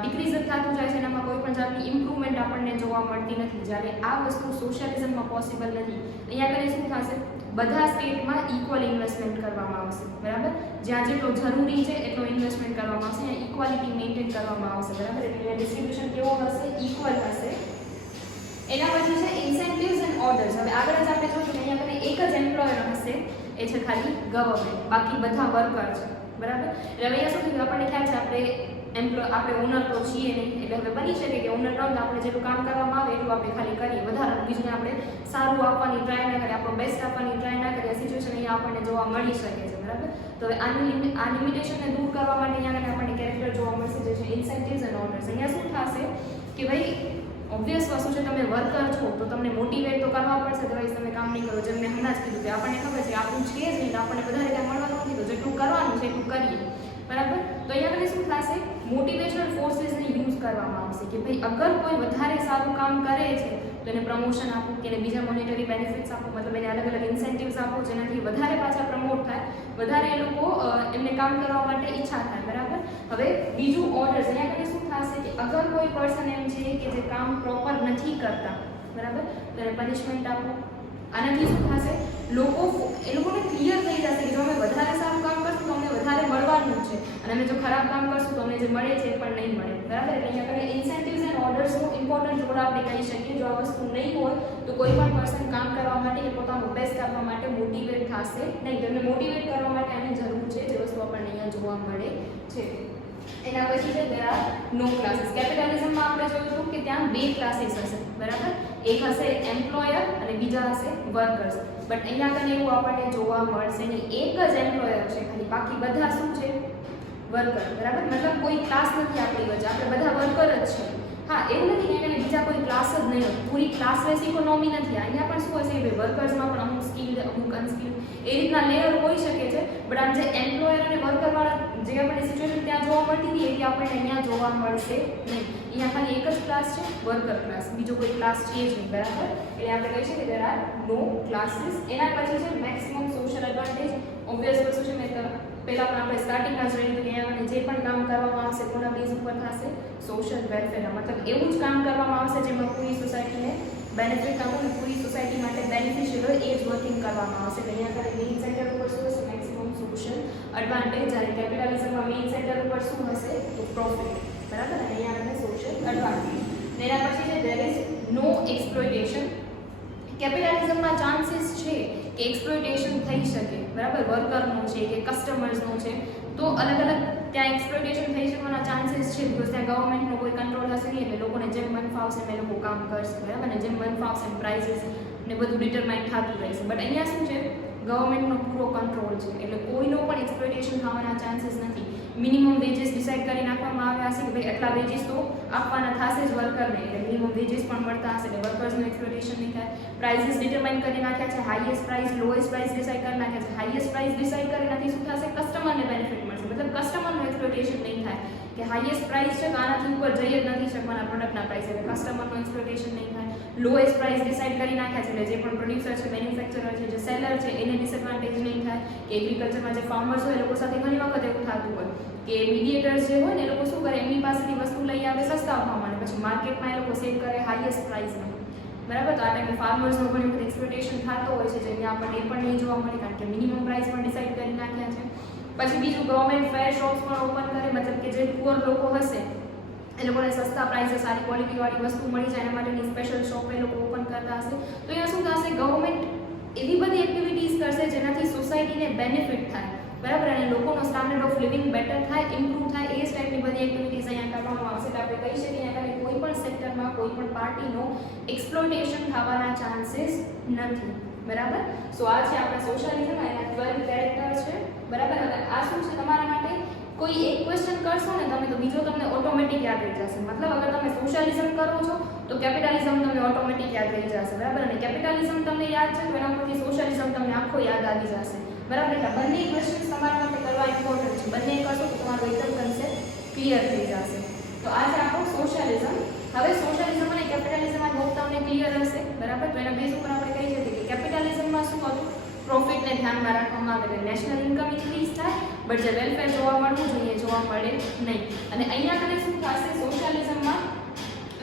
ડિક્રીઝ થતું જાય છે, એનામાં કોઈ પણ જાતની ઇમ્પ્રુવમેન્ટ આપણને જોવા મળતી નથી. જ્યારે આ વસ્તુ સોશિયલિઝમમાં પોસિબલ નથી. અહીંયા આગળ શું થશે, બધા સ્ટેટમાં ઇક્વલ ઇન્વેસ્ટમેન્ટ કરવામાં આવશે. બરાબર, જ્યાં જેટલો જરૂરી છે એટલો ઇન્વેસ્ટમેન્ટ કરવામાં આવશે, અહીંયા ઇક્વાલિટી મેન્ટેન કરવામાં આવશે. બરાબર, એટલે ડિસ્ટ્રીબ્યુશન કેવો હશે, ઇક્વલ હશે. એના પછી છે ઇન્સેન્ટિવ્સ એન્ડ ઓર્ડર્સ. હવે આગળ જ આપણે જોશું કે અહીંયા આપણે એક જ એમ્પ્લોયર હશે, એ છે ખાલી ગવર્મેન્ટ, બાકી બધા વર્કર છે. બરાબર, એટલે હવે અહીંયા શું થયું, આપણને ખ્યાલ છે આપણે ઓનર તો છીએ નહીં, એટલે હવે બની શકે કે ઓનર ન આપણે જેટલું કામ કરવામાં આવે એટલું આપણે ખાલી કરીએ, વધારાનું બીજું આપણે સારું આપવાની ટ્રાય ના કરીએ, આપણો બેસ્ટ આપવાની ટ્રાય ના કરીએ, સિચ્યુએશન અહીંયા આપણને જોવા મળી શકે છે. બરાબર, તો હવે આ લિમિટેશનને દૂર કરવા માટે અહીંયા આપણને કેરેક્ટર જોવા મળશે જે છે ઇન્સેન્ટિવ્સ એન્ડ ઓર્ડર્સ. અહીંયા શું થશે કે ભાઈ ઓબ્વિયસ વસ્તુ છે, તમે વર્કર છો તો તમને મોટિવેટ તો કરવા પડશે, અદરવાઇઝ તમે કામ નહીં કરો. જેમ મેં હમણાં જ કીધું કે આપણને ખબર છે આપણું છે જ નહીં, આપણને વધારે કાંઈ મળવાનું નથી, તો જેટલું કરવાનું છે એટલું કરીએ. બરાબર, તો અહીંયા આપણે શું થશે, મોટિવેશનલ ફોર્સીસને યુઝ કરવામાં આવશે કે ભાઈ અગર કોઈ વધારે સારું કામ કરે છે તો એને પ્રમોશન આપો, કે એને બીજા મોનેટરી બેનિફિટ્સ આપો, મતલબ એને અલગ અલગ ઇન્સેન્ટિવ્સ આપો જેનાથી વધારે પાછા પ્રમોટ થાય, વધારે એ લોકો એમને કામ કરવા માટે ઈચ્છા થાય. બરાબર, હવે બીજું ઓર્ડર્સ. અહીંયા આપણે શું થશે કે અગર કોઈ પર્સન એમ છે કે જે કામ પ્રોપર નથી કરતા, બરાબર, તો એને પનિશમેન્ટ આપો. આનાથી શું થશે, લોકોને ક્લિયર થઈ જશે કે જો અમે વધારે સારું કામ કરશું તો અમને વધારે મળવાનું છે, અને અમે જો ખરાબ કામ કરશું તો અમને જે મળે છે એ પણ નહીં મળે. બરાબર, એટલે અહીંયા આપણે ઇન્સેન્ટિવ્સ એન્ડ ઓર્ડર્સનો ઇમ્પોર્ટન્ટ રોલ આપણે કહી શકીએ. જો આ વસ્તુ નહીં હોય તો કોઈ પણ પર્સન કામ કરવા માટે કે પોતાનું બેસ્ટ આપવા માટે મોટિવેટ થશે નહીં. તેમને મોટિવેટ કરવા માટે આની જરૂર છે, જે વસ્તુ આપણને અહીંયા જોવા મળે છે. એના પછી છે there are no classes. કેપિટલિઝમમાં આપણે જોયું હતું કે ત્યાં બે ક્લાસીસ હશે. બરાબર, એક હશે એમ્પ્લોયર અને બીજા હશે વર્કર્સ. બટ અહીંયા આગળ એવું આપણને જોવા મળશે નહીં, એક જ એમ્પ્લોયર છે ખાલી, બાકી બધા શું છે, વર્કર. બરાબર, મતલબ કોઈ ક્લાસ નથી આપણી વચ્ચે, આપણે બધા વર્કર જ છે. હા, એવું નથી કે અહીંયા બીજા કોઈ ક્લાસ જ નહીં હોય, પૂરી ક્લાસલેસ ઇકોનોમી નથી. અહીંયા પણ શું હશે કે વર્કર્સમાં પણ અમુક સ્કિલ્ડ અમુક અનસ્કિલ્ડ એ રીતના લેયર હોઈ શકે છે. બટ આમ જે એમ્પ્લોયર અને વર્કરવાળા જે આપણને સિચ્યુએશન ત્યાં જોવા મળતી હતી એવી આપણને અહીંયા જોવા મળશે નહીં. અહીંયા ખાલી એક જ ક્લાસ છે, વર્કર ક્લાસ, બીજો કોઈ ક્લાસ છે જ નહીં. બરાબર, એટલે આપણે કહી શકીએ there are no classes. એના પછી છે મેક્સિમમ સોશિયલ એડવાન્ટેજ. ઓબ્વિયસ વસ્તુ છે, મેં પહેલાં પણ આપણે સ્ટાર્ટિંગમાં જ જોયું કે અહીંયા જે પણ કામ કરવામાં આવશે કોના બેઝ ઉપર થશે, સોશિયલ વેલફેર. મતલબ એવું જ કામ કરવામાં આવશે જેમાં પૂરી સોસાયટીને બેનિફિટ આપો અને પૂરી સોસાયટી માટે બેનિફિશિયલ હોય એ જ વર્કિંગ કરવામાં આવશે. એટલે અહીંયા આગળ મેઇન સેન્ટર ઉપર શું હશે, મેક્સિમમ સોશિયલ એડવાન્ટેજ. જ્યારે કેપિટલિઝમમાં મેઇન સેન્ટર ઉપર શું હશે, તો પ્રોફિટ. બરાબર, અને અહીંયા આગળ સોશિયલ એડવાન્ટેજ. એના પછી છે there is no exploitation. કેપિટલિઝમમાં ચાન્સીસ છે કે એક્સપ્લોઇટેશન થઈ શકે. બરાબર, વર્કરનો છે કે કસ્ટમર્સનો છે, તો અલગ અલગ ત્યાં એક્સપ્લોઇટેશન થઈ શકવાના ચાન્સીસ છે. બિકોઝ ત્યાં ગવર્મેન્ટનો કોઈ કંટ્રોલ હશે નહીં, એટલે લોકોને જેમ મન ફાવશે એ લોકો કામ કરશે. બરાબર, અને જેમ મન ફાવશે એમ પ્રાઇસીસ ને બધું ડિટરમાઇન થતું રહેશે. બટ અહીંયા શું છે, ગવર્મેન્ટનો પૂરો કંટ્રોલ છે, એટલે કોઈનો પણ એક્સપ્લોઇટેશન થવાના ચાન્સીસ નથી. મિનિમમ વેજીસ ડિસાઇડ કરી નાખવામાં આવ્યા હશે કે ભાઈ એટલા વેજીસ તો આપવાના થશે જ વર્કરને, એટલે મિનિમમ વેજીસ પણ મળતા હશે, એટલે વર્કર્સનું એક્સપ્લોઇટેશન નહીં થાય. પ્રાઇસીસ ડિટરમાઇન કરી નાખ્યા છે, highest price lowest price decide કરી નાખ્યા છે. હાઈએસ્ટ પ્રાઇસ ડિસાઇડ કરીને શું થશે, કસ્ટમરને બેનિફિટ મળશે. મતલબ કસ્ટમરનું એક્સપ્લોઇટેશન નહીં થાય કે હાઈએસ્ટ પ્રાઇસ છે તો આનાથી ઉપર જઈ જ નથી શકવાના પ્રોડક્ટના પ્રાઇસ, એટલે કસ્ટમરનું એક્સપ્લોઇટેશન નહીં થાય. લોએસ્ટ પ્રાઇસ ડિસાઇડ કરી નાખ્યા છે, એટલે જે પણ પ્રોડ્યુસર છે, મેન્યુફેક્ચરર છે, જે સેલર છે એને ડિસએડવાન્ટેજ નહીં થાય. કે એગ્રીકલ્ચરમાં જે ફાર્મર્સ હોય એ લોકો સાથે ઘણી વખત એવું થતું હોય કે મીડિયેટર્સ જે હોય ને એ લોકો શું કરે, એમની પાસેથી વસ્તુ લઈ આવે સસ્તા ભાવમાં, પછી માર્કેટમાં એ લોકો સેલ કરે હાઈએસ્ટ પ્રાઇસમાં. બરાબર, તો આ ટાઈમે ફાર્મર્સનો ઘણી વખત એક્સપ્લોઇટેશન થતો હોય છે, જેને આપણને એ પણ નહીં જોવા મળે કારણ કે મિનિમમ પ્રાઇસ પણ ડિસાઇડ કરી નાખ્યા છે. પછી બીજું, ગવર્મેન્ટ ફેર શોપ્સ પણ ઓપન કરે, મતલબ કે જે પુઅર લોકો હશે એ લોકોને સસ્તા પ્રાઇસે સારી ક્વોલિટીવાળી વસ્તુ મળી જાય એના માટેની સ્પેશિયલ શોપ એ લોકો ઓપન કરતા હશે. તો અહીંયા શું થશે, ગવર્મેન્ટ એવી બધી એક્ટિવિટીઝ કરશે જેનાથી સોસાયટીને બેનિફિટ થાય, બરાબર, અને લોકોનો સ્ટાન્ડર્ડ ઓફ લિવિંગ બેટર થાય, ઇમ્પ્રૂવ થાય, એ જ ટાઈપની બધી એક્ટિવિટીઝ અહીંયા કરવામાં આવશે. એટલે આપણે કહી શકીએ કે કોઈ પણ સેક્ટરમાં કોઈ પણ પાર્ટીનો એક્સપ્લોટેશન થવાના ચાન્સીસ નથી, બરાબર. સો આ છે આપણા સોશિયલિઝમ, એના 12 કેરેક્ટર છે, બરાબર. હવે આ શું છે તમારા માટે, કોઈ એક ક્વેશ્ચન કરશો ને તમે તો બીજો તમને ઓટોમેટિક યાદ રહી જશે. મતલબ અગર તમે સોશિયલિઝમ કરો છો તો કેપિટલિઝમ તમને ઓટોમેટિક યાદ રહી જશે, બરાબર. અને કેપિટલિઝમ તમને યાદ છે તો એના પરથી સોશિયલિઝમ તમને આખો યાદ આવી જશે, બરાબર. એટલે બંને ક્વેશ્ચન્સ તમારા માટે કરવા ઇમ્પોર્ટન્ટ છે. બંને કરશો તો તમારો એકદમ કન્સેપ્ટ ક્લિયર થઈ જશે. તો આ છે આપણો સોશિયલિઝમ. હવે સોશિયલિઝમ અને કેપિટલિઝમ આ હોપ તમને ક્લિયર હશે, બરાબર. તો એના બેઝ ઉપર આપણે કહી શકીએ કે કેપિટલિઝમમાં શું હતું, પ્રોફિટને ધ્યાનમાં રાખવામાં આવે, નેશનલ ઇન્કમ ઇન્ક્રીઝ થાય, બટ જે વેલફેર જોવા મળવું જોઈએ જોવા મળે નહીં. અને અહીંયા આગળ શું થશે, સોશિયલિઝમમાં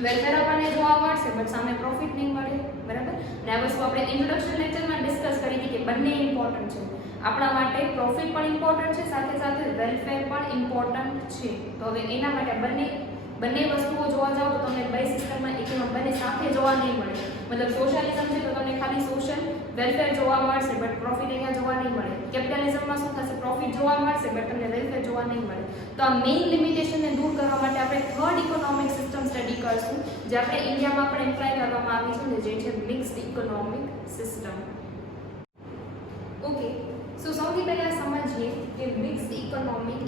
વેલફેર આપણને જોવા મળશે બટ સામે પ્રોફિટ નહીં મળે, બરાબર. અને આ વસ્તુ આપણે ઇન્ટ્રોડક્શન લેક્ચરમાં ડિસ્કસ કરી હતી કે બંને ઇમ્પોર્ટન્ટ છે આપણા માટે, પ્રોફિટ પણ ઇમ્પોર્ટન્ટ છે, સાથે સાથે વેલફેર પણ ઇમ્પોર્ટન્ટ છે. તો હવે એના માટે બંને વસ્તુઓ જોવા જાઓ તો તમને બે સિસ્ટમમાં એકમાં બંને સાથે જોવા નહીં મળે. મતલબ સોશિયલિઝમ છે તો તમને ખાલી સોશિયલ વેલફેર જોવા મળશે બટ પ્રોફિટ અહીંયા જોવા નહીં મળે. કેપિટલિઝમમાં શું થશે, પ્રોફિટ જોવા મળશે બટ તમને વેલફેર જોવા નહીં મળે. તો આ મેઇન લિમિટેશનને દૂર કરવા માટે આપણે થર્ડ ઇકોનોમિક સિસ્ટમ સ્ટડી કરશું, જે આપણે ઇન્ડિયામાં પણ એપ્લાય કરવામાં આવી છે, જે છે મિક્સ્ડ ઇકોનોમિક સિસ્ટમ. ઓકે, સો સૌથી પહેલા સમજીએ કે મિક્સ્ડ ઇકોનોમિક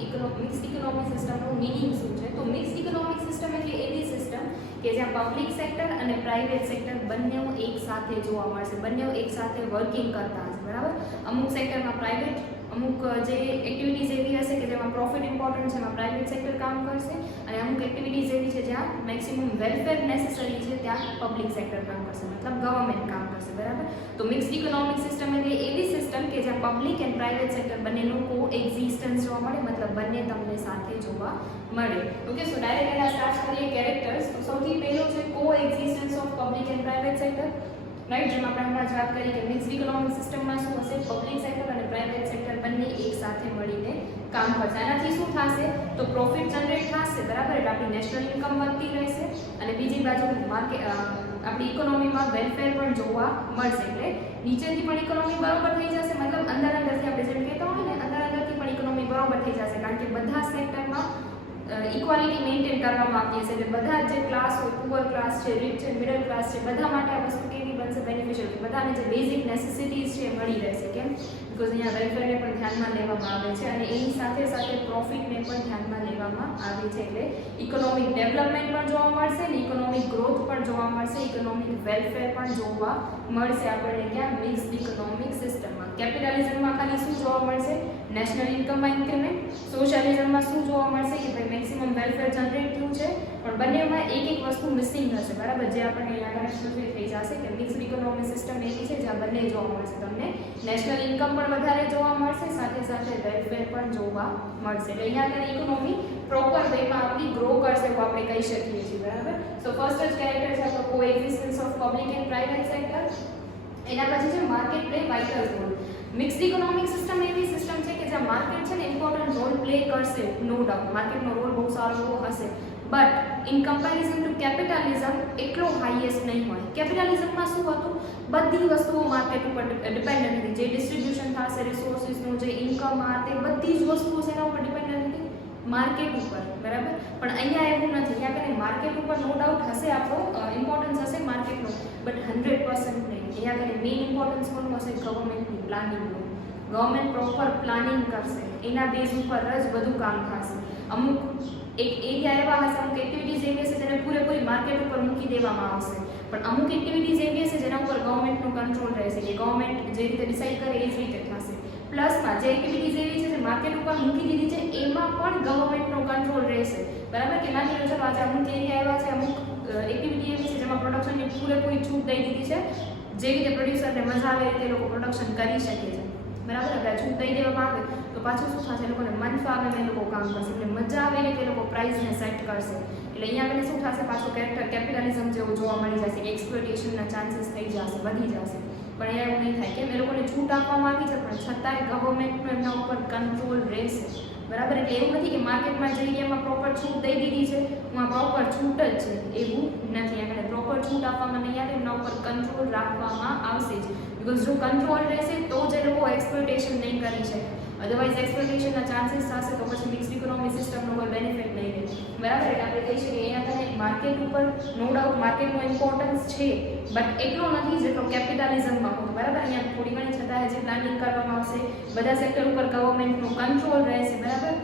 સિસ્ટમનું મિનિંગ શું છે. તો મિક્સ્ડ ઇકોનોમિક સિસ્ટમ એટલે એવી સિસ્ટમ કે જ્યાં પબ્લિક સેક્ટર અને પ્રાઇવેટ સેક્ટર બંને એક સાથે જોવા મળશે, બંને એક સાથે વર્કિંગ કરતા હશે, બરાબર. અમુક સેક્ટરમાં પ્રાઇવેટ, અમુક જે એક્ટિવિટીઝ એવી હશે કે જેમાં પ્રોફિટ ઇમ્પોર્ટન્ટ છે એમાં પ્રાઇવેટ સેક્ટર કામ કરશે, અને અમુક એક્ટિવિટીઝ એવી છે જ્યાં મેક્સિમમ વેલફેર નેસેસરી છે ત્યાં પબ્લિક સેક્ટર કામ કરશે, મતલબ ગવર્મેન્ટ કામ કરશે, બરાબર. તો મિક્સ્ડ ઇકોનોમિક સિસ્ટમ એટલે એવી સિસ્ટમ કે જ્યાં પબ્લિક એન્ડ પ્રાઇવેટ સેક્ટર બંનેનું કો એક્ઝિસ્ટન્સ જોવા મળે, મતલબ બંને તમને સાથે જોવા મળે. ઓકે, સો ડાયરેક્ટ એના સ્ટાર્ટ કરીએ કેરેક્ટર્સ. તો સૌથી પહેલો છે કો existence of public and private sector, right. જેમાં આપણે હમણાં વાત કરી કે મિક્સ્ડ ઇકોનોમિક સિસ્ટમમાં શું હશે, પબ્લિક સેક્ટર અને પ્રાઇવેટ સેક્ટર બંને એક સાથે મળીને કામ કરશે. આનાથી શું થશે, તો પ્રોફિટ જનરેટ થશે, બરાબર. એટલે આપણી નેશનલ ઇન્કમ વધતી રહેશે અને બીજી બાજુ આપણી ઇકોનોમીમાં વેલફેર પણ જોવા મળશે. એટલે નીચેથી પણ ઇકોનોમી બરોબર થઈ જશે, મતલબ અંદરથી આપણે જેમ કહેતા હોય ને અંદરથી પણ ઇકોનોમી બરોબર થઈ જશે, કારણ કે બધા સેક્ટરમાં ઇક્વાલિટી મેન્ટેન કરવામાં આવતી હશે. એટલે બધા જે ક્લાસ હોય, પુઅર ક્લાસ છે, રીચ છે, મિડલ ક્લાસ છે, બધા માટે આ વસ્તુ કેવી બનશે, બેનિફિશિયલ. બધાને જે બેઝિક નેસેસિટીઝ છે મળી રહેશે. કેમ? બીકોઝ અહીંયા વેલફેરને પણ ધ્યાનમાં લેવામાં આવે છે અને એની સાથે સાથે પ્રોફિટને પણ ધ્યાનમાં લેવામાં આવે છે. એટલે ઇકોનોમિક ડેવલપમેન્ટ પણ જોવા મળશે ને ઇકોનોમિક ગ્રોથ પણ જોવા મળશે, ઇકોનોમિક વેલફેર પણ જોવા મળશે આપણને ક્યાં, મિક્સ્ડ ઇકોનોમિક સિસ્ટમમાં. કેપિટલિઝમમાં ખાલી શું જોવા મળશે, નેશનલ ઇન્કમમાં ઇન્ક્રીમેન્ટ. સોશિયલિઝમમાં શું જોવા મળશે કે ભાઈ મેક્સિમમ વેલફેર જનરેટ થયું છે, પણ બંનેમાં એક વસ્તુ મિસિંગ હશે, બરાબર. જે આપણને આગળ થઈ જશે કે મિક્સ્ડ ઇકોનોમિક સિસ્ટમ એવી છે જ્યાં બંને જોવા મળશે, તમને નેશનલ ઇન્કમ પણ વધારે જોવા મળશે, સાથે સાથે વેલફેર પણ જોવા મળશે. એટલે અહીંયા આગળ ઇકોનોમી પ્રોપર વેમાં આપણી ગ્રો કરશે એવું આપણે કહી શકીએ છીએ, બરાબર. સો ફર્સ્ટ જ કેરેક્ટર છે આપણો co existence of public and private sector. એના પછી છે market play vital role. Mixed economic system એવી સિસ્ટમ છે કે જ્યાં માર્કેટ છે ને ઇમ્પોર્ટન્ટ રોલ પ્લે કરશે, નો ડાઉટ માર્કેટનો રોલ બહુ સારો એવો હશે, but in comparison two capitalism એટલો હાઈએસ્ટ નહીં હોય. કેપિટલિઝમમાં શું હતું, બધી વસ્તુઓ માર્કેટ ઉપર ડિપેન્ડન્ટ હતી, જે ડિસ્ટ્રીબ્યુશન થશે રિસોર્સિસનું, જે ઇન્કમ આ તે બધી જ વસ્તુઓ એના ઉપર ડિપેન્ડન્ટ હતી માર્કેટ ઉપર, બરાબર. પણ અહીંયા એવું નથી, અહીંયા કરીને માર્કેટ ઉપર નો ડાઉટ હશે, આપણો ઇમ્પોર્ટન્સ હશે માર્કેટનો, બટ 100% નહીં. અહીંયા કરીને મેઇન ઇમ્પોર્ટન્સ કોનું હશે, ગવર્મેન્ટની પ્લાનિંગનું. ગવર્મેન્ટ પ્રોપર પ્લાનિંગ કરશે, એના બેઝ ઉપર જ બધું કામ થશે. અમુક એક એરિયા એવા હશે, અમુક એક્ટિવિટીઝ એવી હશે જેને પૂરેપૂરી માર્કેટ ઉપર મૂકી દેવામાં આવશે, પણ અમુક એક્ટિવિટીઝ એવી હશે જેના ઉપર ગવર્મેન્ટનો કંટ્રોલ રહેશે, કે ગવર્મેન્ટ જે રીતે ડિસાઇડ કરે એ જ રીતે થશે. પ્લસમાં જે એક્ટિવિટીઝ એવી છે જે માર્કેટ ઉપર મૂકી દીધી છે એમાં પણ ગવર્મેન્ટનો કંટ્રોલ રહેશે, બરાબર. કે માની લો ચલો આજે અમુક એરિયા એવા છે, અમુક એક્ટિવિટી એવી છે જેમાં પ્રોડક્શનની પૂરેપૂરી છૂટ દઈ દીધી છે, જે રીતે પ્રોડ્યુસરને મજા આવે તે લોકો પ્રોડક્શન કરી શકે છે, બરાબર. એટલે છૂટ દઈ દેવામાં આવે તો પાછું શું થશે, એ લોકોને મન ફાવે એ લોકો કામ કરશે, એટલે મજા આવે ને તે લોકો પ્રાઇસને સેટ કરશે. એટલે અહીંયા આગળ શું થશે, પાછું કેપિટલિઝમ જેવું જોવા મળી જશે, કે એક્સપ્લોટેશનના ચાન્સીસ થઈ જશે, વધી જશે. પણ એવું નહીં થાય, કેમ? એ લોકોને છૂટ આપવામાં આવી છે પણ છતાંય ગવર્મેન્ટનો એમના ઉપર કંટ્રોલ રહેશે, બરાબર. એટલે એવું નથી કે માર્કેટમાં જઈને એમાં પ્રોપર છૂટ દઈ દીધી છે, એમાં પ્રોપર છૂટ જ છે, એવું નથી. આપણે પ્રોપર છૂટ આપવામાં નહીં આવે, એમના ઉપર કંટ્રોલ રાખવામાં આવશે જ. બીકોઝ જો કંટ્રોલ રહેશે તો જ એ લોકો એક્સપ્લોટેશન નહીં કરી શકે, અધરવાઇઝ એક્સપ્લોટેશનના ચાન્સીસ થશે તો પછી મિક્સ ઇકોનોમી સિસ્ટમનો કોઈ બેનિફિટ નહીં રહે, બરાબર. એટલે આપણે કહી શકીએ અહીંયા તને માર્કેટ ઉપર નો ડાઉટ માર્કેટનો ઇમ્પોર્ટન્સ છે, બટ એટલો નથી જેટલો કેપિટલિઝમમાં હોય, બરાબર. અહીંયા થોડી ઘણી છતાં હજી પ્લાનિંગ કરવામાં આવશે, બધા સેક્ટર ઉપર ગવર્મેન્ટનો કંટ્રોલ રહેશે, બરાબર.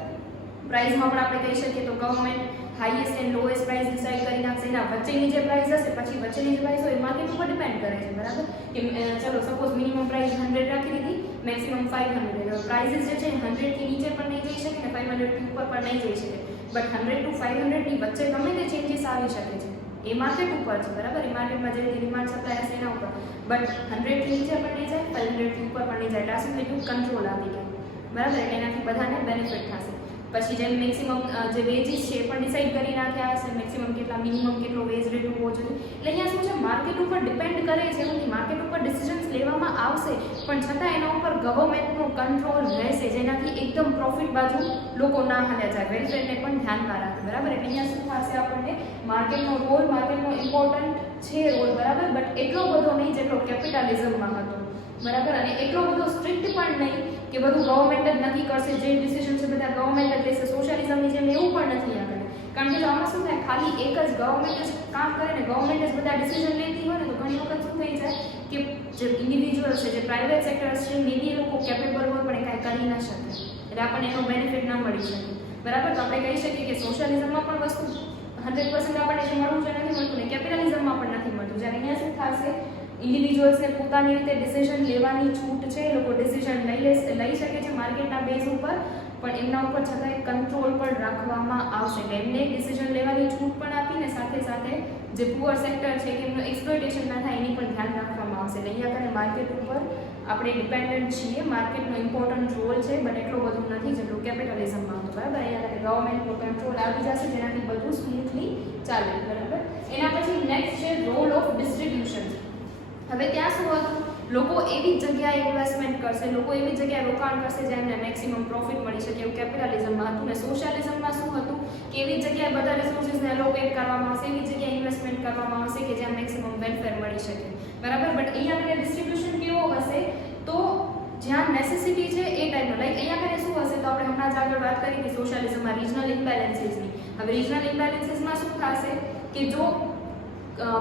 પ્રાઇસમાં પણ આપણે કહી શકીએ તો government highest and lowest price decide કરી નાખશે, એના વચ્ચેની જે પ્રાઇસ હશે પછી વચ્ચેની જે પ્રાઇસ હોય એ માર્કેટ ઉપર ડિપેન્ડ કરે છે, બરાબર. કે ચલો સપોઝ મિનિમમ પ્રાઇસ 100 રાખી દીધી, મેક્સિમમ 500, પ્રાઇસીસ જે છે 100 થી નીચે પણ નહીં જઈ શકે ને 500 થી ઉપર પણ નહીં જઈ શકે, બટ 100 to 500 ની વચ્ચે ગમે તે ચેન્જીસ આવી શકે છે, એ માર્કેટ ઉપર છે, બરાબર. એ માર્કેટમાં જે ડિમાન્ડ સપ્લાય હશે એના ઉપર, બટ 100 થી નીચે પણ નહીં જાય, 500 થી ઉપર પણ નહીં જાય, ત્યાં સુધી એટલું કંટ્રોલ આવી ગયું, બરાબર. એટલે એનાથી બધાને બેનિફિટ થશે. પછી જેમ મેક્સિમમ જે વેજીસ છે એ પણ ડિસાઇડ કરી નાખ્યા હશે, મેક્સિમમ કેટલા મિનિમમ કેટલો વેજ રેટ હોવો જોઈએ, એટલે અહીંયા શું છે માર્કેટ ઉપર ડિપેન્ડ કરે છે, એવું નહીં, માર્કેટ ઉપર ડિસિઝન્સ લેવામાં આવશે પણ છતાં એના ઉપર ગવર્મેન્ટનો કંટ્રોલ રહેશે, જેનાથી એકદમ પ્રોફિટ બાજુ લોકો ના હાલ્યા જાય, વેલફેરને પણ ધ્યાનમાં રાખે, બરાબર. એટલે અહીંયા શું થશે આપણને માર્કેટનો રોલ, માર્કેટનો ઇમ્પોર્ટન્ટ છે રોલ, બરાબર, બટ એટલો બધો નહીં જેટલો કેપિટલિઝમમાં હતો, બરાબર. અને એટલો બધો સ્ટ્રિક્ટ પણ નહીં કે બધું ગવર્મેન્ટ જ નક્કી કરશે, જે ડિસિઝન છે બધા ગવર્મેન્ટ જ લેશે, સોશિયલિઝમની જેમ એવું પણ નથી આગળ. કારણ કે જો આમાં શું થાય, ખાલી એક જ ગવર્મેન્ટ જ કામ કરે ને, ગવર્મેન્ટ જ બધા ડિસિઝન લેતી હોય ને, તો ઘણી વખત શું થઈ જાય કે જે ઇન્ડિવિજ્યુઅલ છે, જે પ્રાઇવેટ સેક્ટર્સ છે, મેબી એ લોકો કેપેબલ હોય પણ એ કાંઈ કરી ના શકે, એટલે આપણને એનો બેનિફિટ ના મળી શકે, બરાબર. તો આપણે કહી શકીએ કે સોશિયલિઝમમાં પણ વસ્તુ 100% આપણને જે મળવું છે નથી મળતું ને કેપિટલિઝમમાં પણ નથી મળતું. જ્યારે અહીંયા શું થશે, ઇન્ડિવિજ્યુઅલ્સને પોતાની રીતે ડિસિઝન લેવાની છૂટ છે, એ લોકો ડિસિઝન લઈ શકે છે માર્કેટના બેઝ ઉપર, પણ એમના ઉપર છતાંય કંટ્રોલ પણ રાખવામાં આવશે, એટલે એમને ડિસિઝન લેવાની છૂટ પણ આપીને સાથે સાથે જે પુઅર સેક્ટર છે કે એમનું એક્સપ્લોટેશન ના થાય એની પણ ધ્યાન રાખવામાં આવશે. એટલે અહીંયા આગળ માર્કેટ ઉપર આપણે ડિપેન્ડન્ટ છીએ, માર્કેટનો ઇમ્પોર્ટન્ટ રોલ છે, બટ એટલો બધું નથી જેટલું કેપિટલિઝમમાં હતું, બરાબર. અહીંયા આગળ ગવર્મેન્ટનો કંટ્રોલ આવી જશે, જેનાથી બધું સ્મૂથલી ચાલે, બરાબર. એના પછી નેક્સ્ટ છે રોલ ઓફ ડિસ્ટ્રીબ્યુશન. હવે ત્યાં શું હતું, લોકો એવી જગ્યાએ ઇન્વેસ્ટમેન્ટ કરશે, લોકો એવી જગ્યાએ રોકાણ કરશે જ્યાં એમને મેક્સિમમ પ્રોફિટ મળી શકે, એવું કેપિટલિઝમમાં હતું. ને સોશિયલિઝમમાં શું હતું કે એવી જગ્યાએ બધા રિસોર્સિસને એલોકેટ કરવામાં આવશે, એવી જગ્યાએ ઇન્વેસ્ટમેન્ટ કરવામાં આવશે કે જ્યાં મેક્સિમમ વેલફેર મળી શકે, બરાબર. બટ અહીંયા આગળ ડિસ્ટ્રીબ્યુશન કેવો હશે, તો જ્યાં નેસેસિટી છે એ ટાઈપનો, લાઈક અહીંયા આગળ શું હશે, તો આપણે હમણાં જ આગળ વાત કરી હતી સોશિયલિઝમમાં રિજનલ ઇમ્બેલેન્સીસની. હવે રિજનલ ઇમ્બેલેન્સીસમાં શું થશે કે જો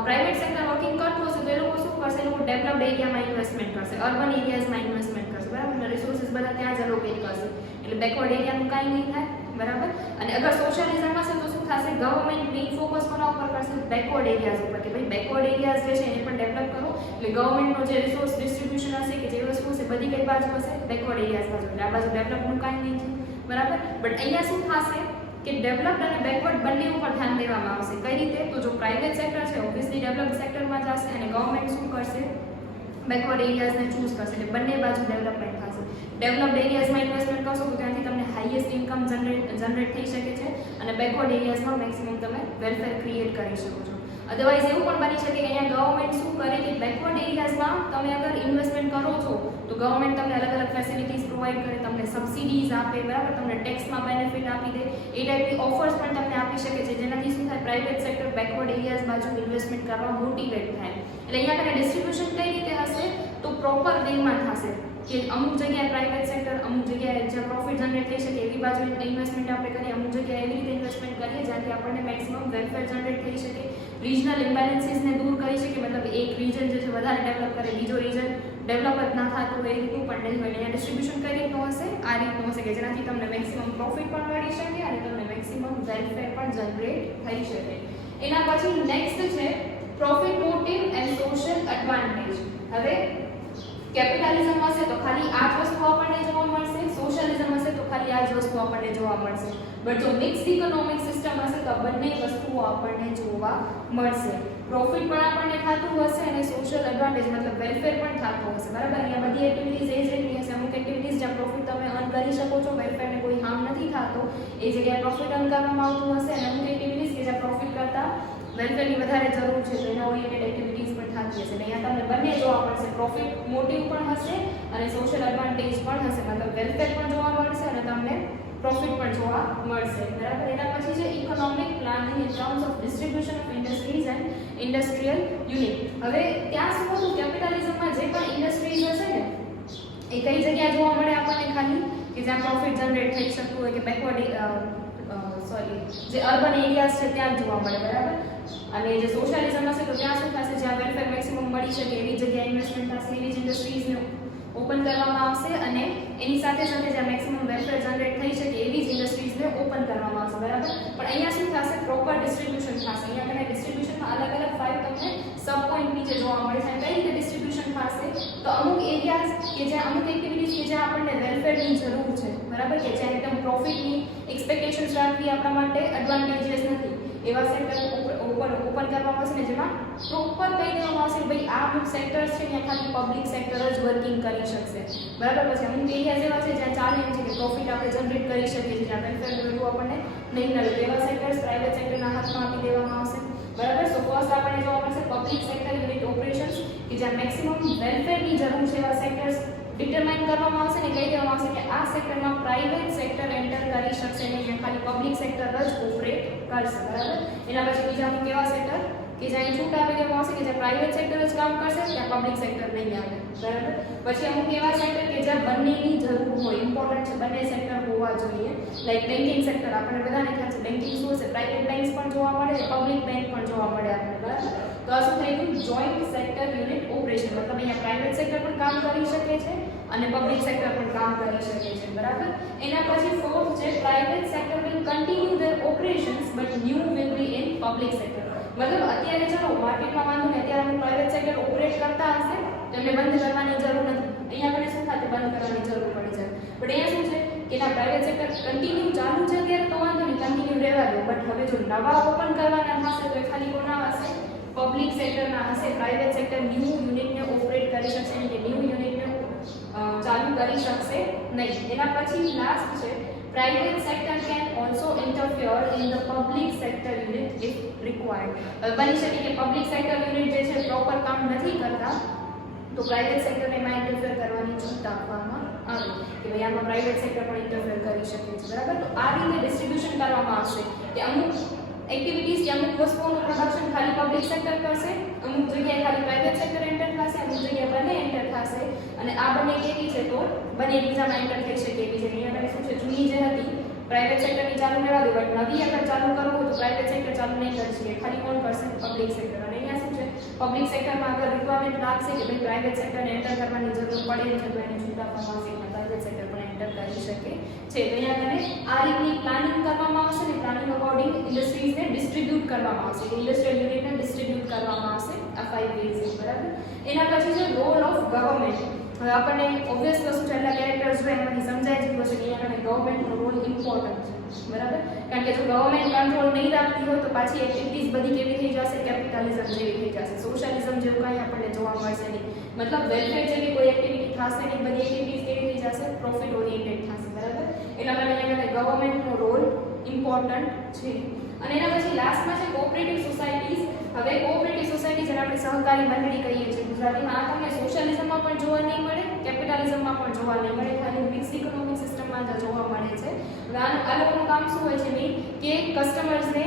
પ્રાઇવેટ સેક્ટર વર્કિંગ કરતું હશે તો એ લોકો શું કરશે, એ લોકો ડેવલપ્ડ એરિયામાં ઇન્વેસ્ટમેન્ટ કરશે, અર્બન એરિયાઝમાં ઇન્વેસ્ટમેન્ટ કરશે, બરાબર. રિસોર્સિસ બધા ત્યાં જ એલોકેટ કરશે, એટલે બેકવર્ડ એરિયાનું કાંઈ નહીં થાય, બરાબર. અને અગર સોશિયલિઝમ હશે તો શું થશે, ગવર્મેન્ટ મેઇન ફોકસ કોના ઉપર કરશે, બેકવર્ડ એરિયાઝ ઉપર, કે ભાઈ બેકવર્ડ એરિયાઝ જે છે એને પણ ડેવલપ કરો, એટલે ગવર્મેન્ટનો જે રિસોર્સ ડિસ્ટ્રીબ્યુશન હશે કે જે વસ્તુ હશે બધી કઈ બાજુ હશે, બેકવર્ડ એરિયાઝ બાજુ, એટલે આ બાજુ ડેવલપનું કાંઈ નહીં છે, બરાબર. બટ અહીંયા શું થશે કે ડેવલપ્ડ અને બેકવર્ડ બંને ઉપર ધ્યાન દેવામાં આવશે. કઈ રીતે, તો જો પ્રાઇવેટ સેક્ટર છે ઓબ્વિયસલી ડેવલપ્ડ સેક્ટરમાં જશે અને ગવર્મેન્ટ શું કરશે, બેકવર્ડ એરિયાઝને ચૂઝ કરશે, એટલે બંને બાજુ ડેવલપમેન્ટ થશે. ડેવલપ્ડ એરિયાઝમાં ઇન્વેસ્ટમેન્ટ કરશો તો ત્યાંથી તમને હાઈએસ્ટ ઇન્કમ જનરેટ થઈ શકે છે અને બેકવર્ડ એરિયાઝમાં મેક્સિમમ તમે વેલફેર ક્રિએટ કરી શકો છો. અદરવાઇઝ એવું પણ બની શકે કે અહીંયા ગવર્મેન્ટ શું કરે કે બેકવર્ડ એરિયાઝમાં તમે અગર ઇન્વેસ્ટમેન્ટ કરો છો તો ગવર્મેન્ટ તમને અલગ અલગ ફેસિલિટીઝ પ્રોવાઈડ કરે, તમને સબસિડીઝ આપે, બરાબર, તમને ટેક્સમાં બેનિફિટ આપી દે, એ ટાઈપની ઓફર્સ પણ તમને આપી શકે છે, જેનાથી શું થાય, પ્રાઇવેટ સેક્ટર બેકવર્ડ એરિયાઝ બાજુ ઇન્વેસ્ટમેન્ટ કરવા મોટિવેટ થાય. એટલે અહીંયા તમે ડિસ્ટ્રીબ્યુશન કઈ રીતે હશે, તો પ્રોપર વેમાં થશે કે અમુક જગ્યાએ પ્રાઇવેટ સેક્ટર, અમુક જગ્યાએ જ્યાં પ્રોફિટ જનરેટ થઈ શકે એવી બાજુ ઇન્વેસ્ટમેન્ટ આપણે કરીએ, અમુક જગ્યાએ એવી રીતે ઇન્વેસ્ટમેન્ટ કરીએ જ્યાંથી આપણને મેક્સિમમ વેલફેર જનરેટ થઈ શકે, રિજનલ ઇમ્બેલેન્સીસને દૂર કરી શકે, મતલબ એક રીજન જે છે વધારે ડેવલપ કરે, બીજો રીજન ડેવલપ જ ના થતું હોય એ રીતનું પણ નહીં હોય. અહીંયા ડિસ્ટ્રીબ્યુશન કઈ રીતનું હશે, આ રીતનું હશે કે જેનાથી તમને મેક્સિમમ પ્રોફિટ પણ મળી શકે અને તમને મેક્સિમમ વેલફેર પણ જનરેટ થઈ શકે. એના પછી નેક્સ્ટ છે profit motive and social advantage. હવે કેપિટલિઝમ હશે તો ખાલી આ જ વસ્તુ આપણને જોવા મળશે, સોશિયલિઝમ હશે તો ખાલી આ જ વસ્તુ આપણને જોવા મળશે, બટ જો મિક્સ્ડ ઇકોનોમિક સિસ્ટમ હશે તો બંને વસ્તુઓ આપણને જોવા મળશે. પ્રોફિટ પણ આપણને થતું હશે અને સોશિયલ એડવાન્ટેજ મતલબ વેલફેર પણ થતું હશે, બરાબર. અહીંયા બધી એક્ટિવિટીઝ એ જ રીતની હશે, અમુક એક્ટિવિટીઝ જ્યાં પ્રોફિટ તમે અર્ન કરી શકો છો, વેલફેરને કોઈ હાર્મ નથી થતો એ જગ્યાએ પ્રોફિટ અર્ન કરવામાં આવતું હશે, અને અમુક એક્ટિવિટીઝ કે જ્યાં પ્રોફિટ કરતાં વેલફેરની વધારે જરૂર છે તો એના ઓરિએન્ટેડ એક્ટિવિટીઝ પણ થતી હશે. અહીંયા તમને બંને જોવા મળશે, પ્રોફિટ મોટિવ પણ હશે અને સોશિયલ એડવાન્ટેજ પણ હશે, મતલબ વેલફેર પણ જોવા મળશે અને તમને પ્રોફિટ પણ જોવા મળશે, બરાબર. એના પછી છે economic planning in terms of distribution of industries and industrial unit. હવે ત્યાં શું હતું, કેપિટલિઝમમાં જે પણ ઇન્ડસ્ટ્રીઝ હશે ને એ કઈ જગ્યા જોવા મળે આપણને, ખાલી કે જ્યાં પ્રોફિટ જનરેટ થઈ શકતું હોય, કે બેકવર્ડ જે અર્બન એરિયાઝ છે ત્યાં જ જોવા મળે, બરાબર. અને જે સોશિયલિઝમ હશે તો ત્યાં શું થશે, જ્યાં વેલફેર મેક્સિમમ મળી શકે એવી જગ્યાએ ઇન્વેસ્ટમેન્ટ થશે, એવી જ ઇન્ડસ્ટ્રીઝને ઓપન કરવામાં આવશે, અને એની સાથે સાથે જ્યાં મેક્સિમમ વેલફેર જનરેટ થઈ શકે એવી જ ઇન્ડસ્ટ્રીઝને ઓપન કરવામાં આવશે, બરાબર. પણ અહીંયા શું થશે, પ્રોપર ડિસ્ટ્રીબ્યુશન થશે. અહીંયા કને ડિસ્ટ્રીબ્યુશનમાં અલગ અલગ 5 તમને સબ પોઈન્ટ નીચે જોવા મળે છે. કઈ રીતે ડિસ્ટ્રીબ્યુશન થશે, તો અમુક એરિયાઝ કે જ્યાં અમુક એક્ટિવિટીઝ કે જ્યાં આપણને વેલફેરની જરૂર છે, બરાબર, કે જ્યાં એકદમ પ્રોફિટની એક્સપેક્ટેશન્સ રાખવી આપણા માટે એડવાન્ટેજીયસ નથી, એવા સેક્ટર ઓપન કરવામાં આવશે ને જેમાં પ્રોપર કહી દેવામાં આવશે કે ભાઈ આ અમુક સેક્ટર્સ છે ત્યાં ખાલી પબ્લિક સેક્ટર જ વર્કિંગ કરી શકશે, બરાબર. પછી અમુક એરિયા જેવા છે જ્યાં ચાલે એમ છે કે પ્રોફિટ આપણે જનરેટ કરી શકીએ છીએ, જ્યાં વેલફેર જરૂર આપણને નહીં મળે, એવા સેક્ટર્સ પ્રાઇવેટ સેક્ટરના હાથમાં આપી દેવામાં આવશે, બરાબર. સો ફર્સ્ટ આપણને જોવા મળશે પબ્લિક સેક્ટર યુનિટ ઓપરેશન્સ, કે જ્યાં મેક્સિમમ વેલફેરની જરૂર છે એવા સેક્ટર્સ ડિટરમાઇન કરવામાં આવશે ને કહી દેવામાં આવશે કે આ સેક્ટરમાં પ્રાઇવેટ સેક્ટર એન્ટર કરી શકશે નહીં, ખાલી પબ્લિક સેક્ટર જ ઓપરેટ કરશે, બરાબર. એના પછી બીજા અમુક એવા સેક્ટર કે જ્યાં છૂટ આપી દેવામાં આવશે કે જ્યાં પ્રાઇવેટ સેક્ટર જ કામ કરશે, ત્યાં પબ્લિક સેક્ટર નહીં આવે, બરાબર. પછી અમુક એવા સેક્ટર કે જ્યાં બંનેની જરૂર હોય, ઇમ્પોર્ટન્ટ છે, બંને સેક્ટર હોવા જોઈએ, લાઈક બેન્કિંગ સેક્ટર. આપણને બધાને ખ્યાલ છે બેન્કિંગ શું છે, પ્રાઇવેટ બેંક્સ પણ જોવા મળે, પબ્લિક બેંક પણ જોવા મળે આપણને, બરાબર. તો આ શું થઈ ગયું, જોઈન્ટ સેક્ટર યુનિટ ઓપરેશન. મતલબ અહીંયા પ્રાઇવેટ સેક્ટર પણ કામ કરી શકે છે અને પબ્લિક સેક્ટર પણ કામ કરી શકે છે, બરાબર. એના પછી ફોર્થ છે private sector will continue there operations but new will be in public sector. મતલબ અત્યારે ચલો માર્કેટમાં વાંધો ને, અત્યારે અમે પ્રાઇવેટ સેક્ટર ઓપરેટ કરતા હશે તેમને બંધ કરવાની જરૂર નથી, અહીંયા આપણે શું થાય બંધ કરવાની જરૂર પડી જાય. બટ અહીંયા શું છે કે ના, પ્રાઇવેટ સેક્ટર કન્ટિન્યુ ચાલુ છે અત્યારે તો વાંધો નહીં, કન્ટિન્યુ રહેવા દો. બટ હવે જો નવા ઓપન કરવાના થશે તો એ ખાલી કોના હશે, પબ્લિક સેક્ટરના હશે. પ્રાઇવેટ સેક્ટર ન્યૂ યુનિટને ઓપરેટ કરી શકશે નહીં, કે ન્યૂ યુનિટને ચાલુ કરી શકશે નહીં. એના પછી લાસ્ટ છે private sector can also interfere in the public sector unit if required. બની શકે કે પબ્લિક સેક્ટર યુનિટ જે છે પ્રોપર કામ નથી કરતા તો પ્રાઇવેટ સેક્ટરને એમાં ઇન્ટરફેર કરવાની છૂટ આપવામાં આવે કે ભાઈ આમાં પ્રાઇવેટ સેક્ટર પણ ઇન્ટરફેર કરી શકે છે, બરાબર. તો આ રીતે ડિસ્ટ્રીબ્યુશન કરવામાં આવશે કે અમુક એક્ટિવિટીઝ કે અમુક વસ્તુઓનું પ્રોડક્શન ખાલી પબ્લિક સેક્ટર કરશે, અમુક જગ્યાએ ખાલી પ્રાઇવેટ સેક્ટર એન્ટર થશે, અમુક જગ્યાએ બંને એન્ટર થશે, અને આ બંને કેવી છે તો બંને બીજામાં એન્ટર થઈ શકે એવી છે. અહીંયા આપણે શું છે, જૂની જે હતી પ્રાઇવેટ સેક્ટરની ચાલુ રહેવા દો, બટ નવી અગર ચાલુ કરવું હોય તો પ્રાઇવેટ સેક્ટર ચાલુ નહીં કરી શકે, ખાલી કોણ કરશે, પબ્લિક સેક્ટર. અને અહીંયા શું છે, પબ્લિક સેક્ટરમાં અગર રિક્વાયરમેન્ટ લાગશે કે ભાઈ પ્રાઇવેટ સેક્ટરને એન્ટર કરવાની જરૂર પડે છે તો એને છૂટ આપવામાં આવશે, એટલે પ્રાઇવેટ સેક્ટર પણ એન્ટર કરી શકે છે. તો અહીંયા આગળ આ રીતની પ્લાનિંગ કરવામાં આવશે ને પ્લાનિંગ અકોર્ડિંગ ઇન્ડસ્ટ્રીઝને ડિસ્ટ્રીબ્યુટ કરવામાં આવશે, ઇન્ડસ્ટ્રીયલ યુનિટને ડિસ્ટ્રીબ્યુટ કરવામાં આવશે આ 5 વેઝ, બરાબર. એના પછી છે રોલ ઓફ ગવર્મેન્ટ. હવે આપણને ઓબ્વિયસ વસ્તુ છે, એટલા કેરેક્ટર્સ હોય એમાંથી સમજાય જ ગયું છે કે અહીંયા ગવર્મેન્ટનો રોલ ઇમ્પોર્ટન્ટ છે, બરાબર. કારણ કે જો ગવર્મેન્ટ કંટ્રોલ નહીં રાખતી હોય તો પાછી એક્ટિવિટીઝ બધી કેવી થઈ જશે, કેપિટલિઝમ જેવી થઈ જશે, સોશિયલિઝમ જેવું કંઈ આપણને જોવા મળશે નહીં. મતલબ વેલફેર જેવી કોઈ એક્ટિવિટી થશે નહીં, બધી એક્ટિવિટીઝ કેવી થઈ જશે, પ્રોફિટ ઓરિએન્ટેડ થશે, બરાબર. એટલા માટે અહીંયા ગવર્મેન્ટનો રોલ ઇમ્પોર્ટન્ટ છે. અને એના પછી લાસ્ટમાં છે કોઓપરેટિવ સોસાયટીઝ. હવે કોઓપરેટિવ સોસાયટી જેને આપણે સહકારી મંડળી કહીએ છીએ ગુજરાતીમાં, આ તમને સોશિયલિઝમમાં પણ જોવા નહીં મળે, કેપિટલિઝમમાં પણ જોવા નહીં મળે, ખાલી મિક્સ ઇકોનોમિક સિસ્ટમમાં જ જોવા મળે છે. આ લોકોનું કામ શું હોય છે નહીં કે કસ્ટમર્સને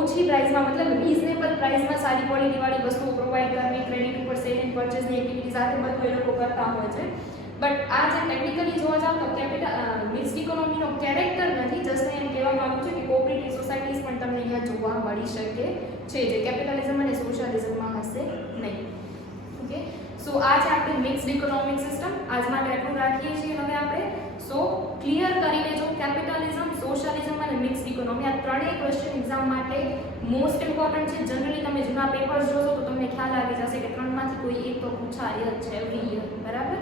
ઓછી પ્રાઇસમાં, મતલબ રીઝનેબલ પ્રાઇસમાં સારી ક્વોલિટીવાળી વસ્તુઓ પ્રોવાઈડ કરવી, ક્રેડિટ ઉપર સેલ એન્ડ પરચેસની એક્ટિવિટી સાથે બધું એ લોકો કરતા હોય છે. બટ આ જે ટેકનિકલી જોવા જાવ તો મિક્સ્ડ ઇકોનોમીનો કેરેક્ટર નથી, જસ્ટ એમ કહેવા માંગુ છું કે કોઓપરેટિવ સોસાયટીઝ પણ તમને અહીંયા જોવા મળી શકે છે, જે કેપિટલિઝમ અને સોશિયલિઝમમાં હશે નહીં. ઓકે, સો આ છે આપણી મિક્સ્ડ ઇકોનોમિક સિસ્ટમ. આજ માટે એટલું રાખીએ છીએ હવે આપણે. સો ક્લિયર કરી લેજો, કેપિટલિઝમ, સોશિયલિઝમ અને મિક્સ્ડ ઇકોનોમી આ ત્રણેય ક્વેશ્ચન એક્ઝામ માટે મોસ્ટ ઇમ્પોર્ટન્ટ છે. જનરલી તમે જૂના પેપર્સ જોશો તો તમને ખ્યાલ આવી જશે કે ત્રણમાંથી કોઈ એક તો પૂછાય જ છે એવરી યર, બરાબર.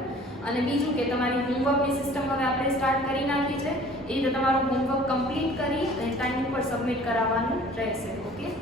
અને બીજું કે તમારી હોમવર્કની સિસ્ટમ હવે આપણે સ્ટાર્ટ કરી નાખી છે, એ રીતે તમારું હોમવર્ક કમ્પ્લીટ કરી અને ટાઈમ પર સબમિટ કરાવવાનું રહેશે. ઓકે.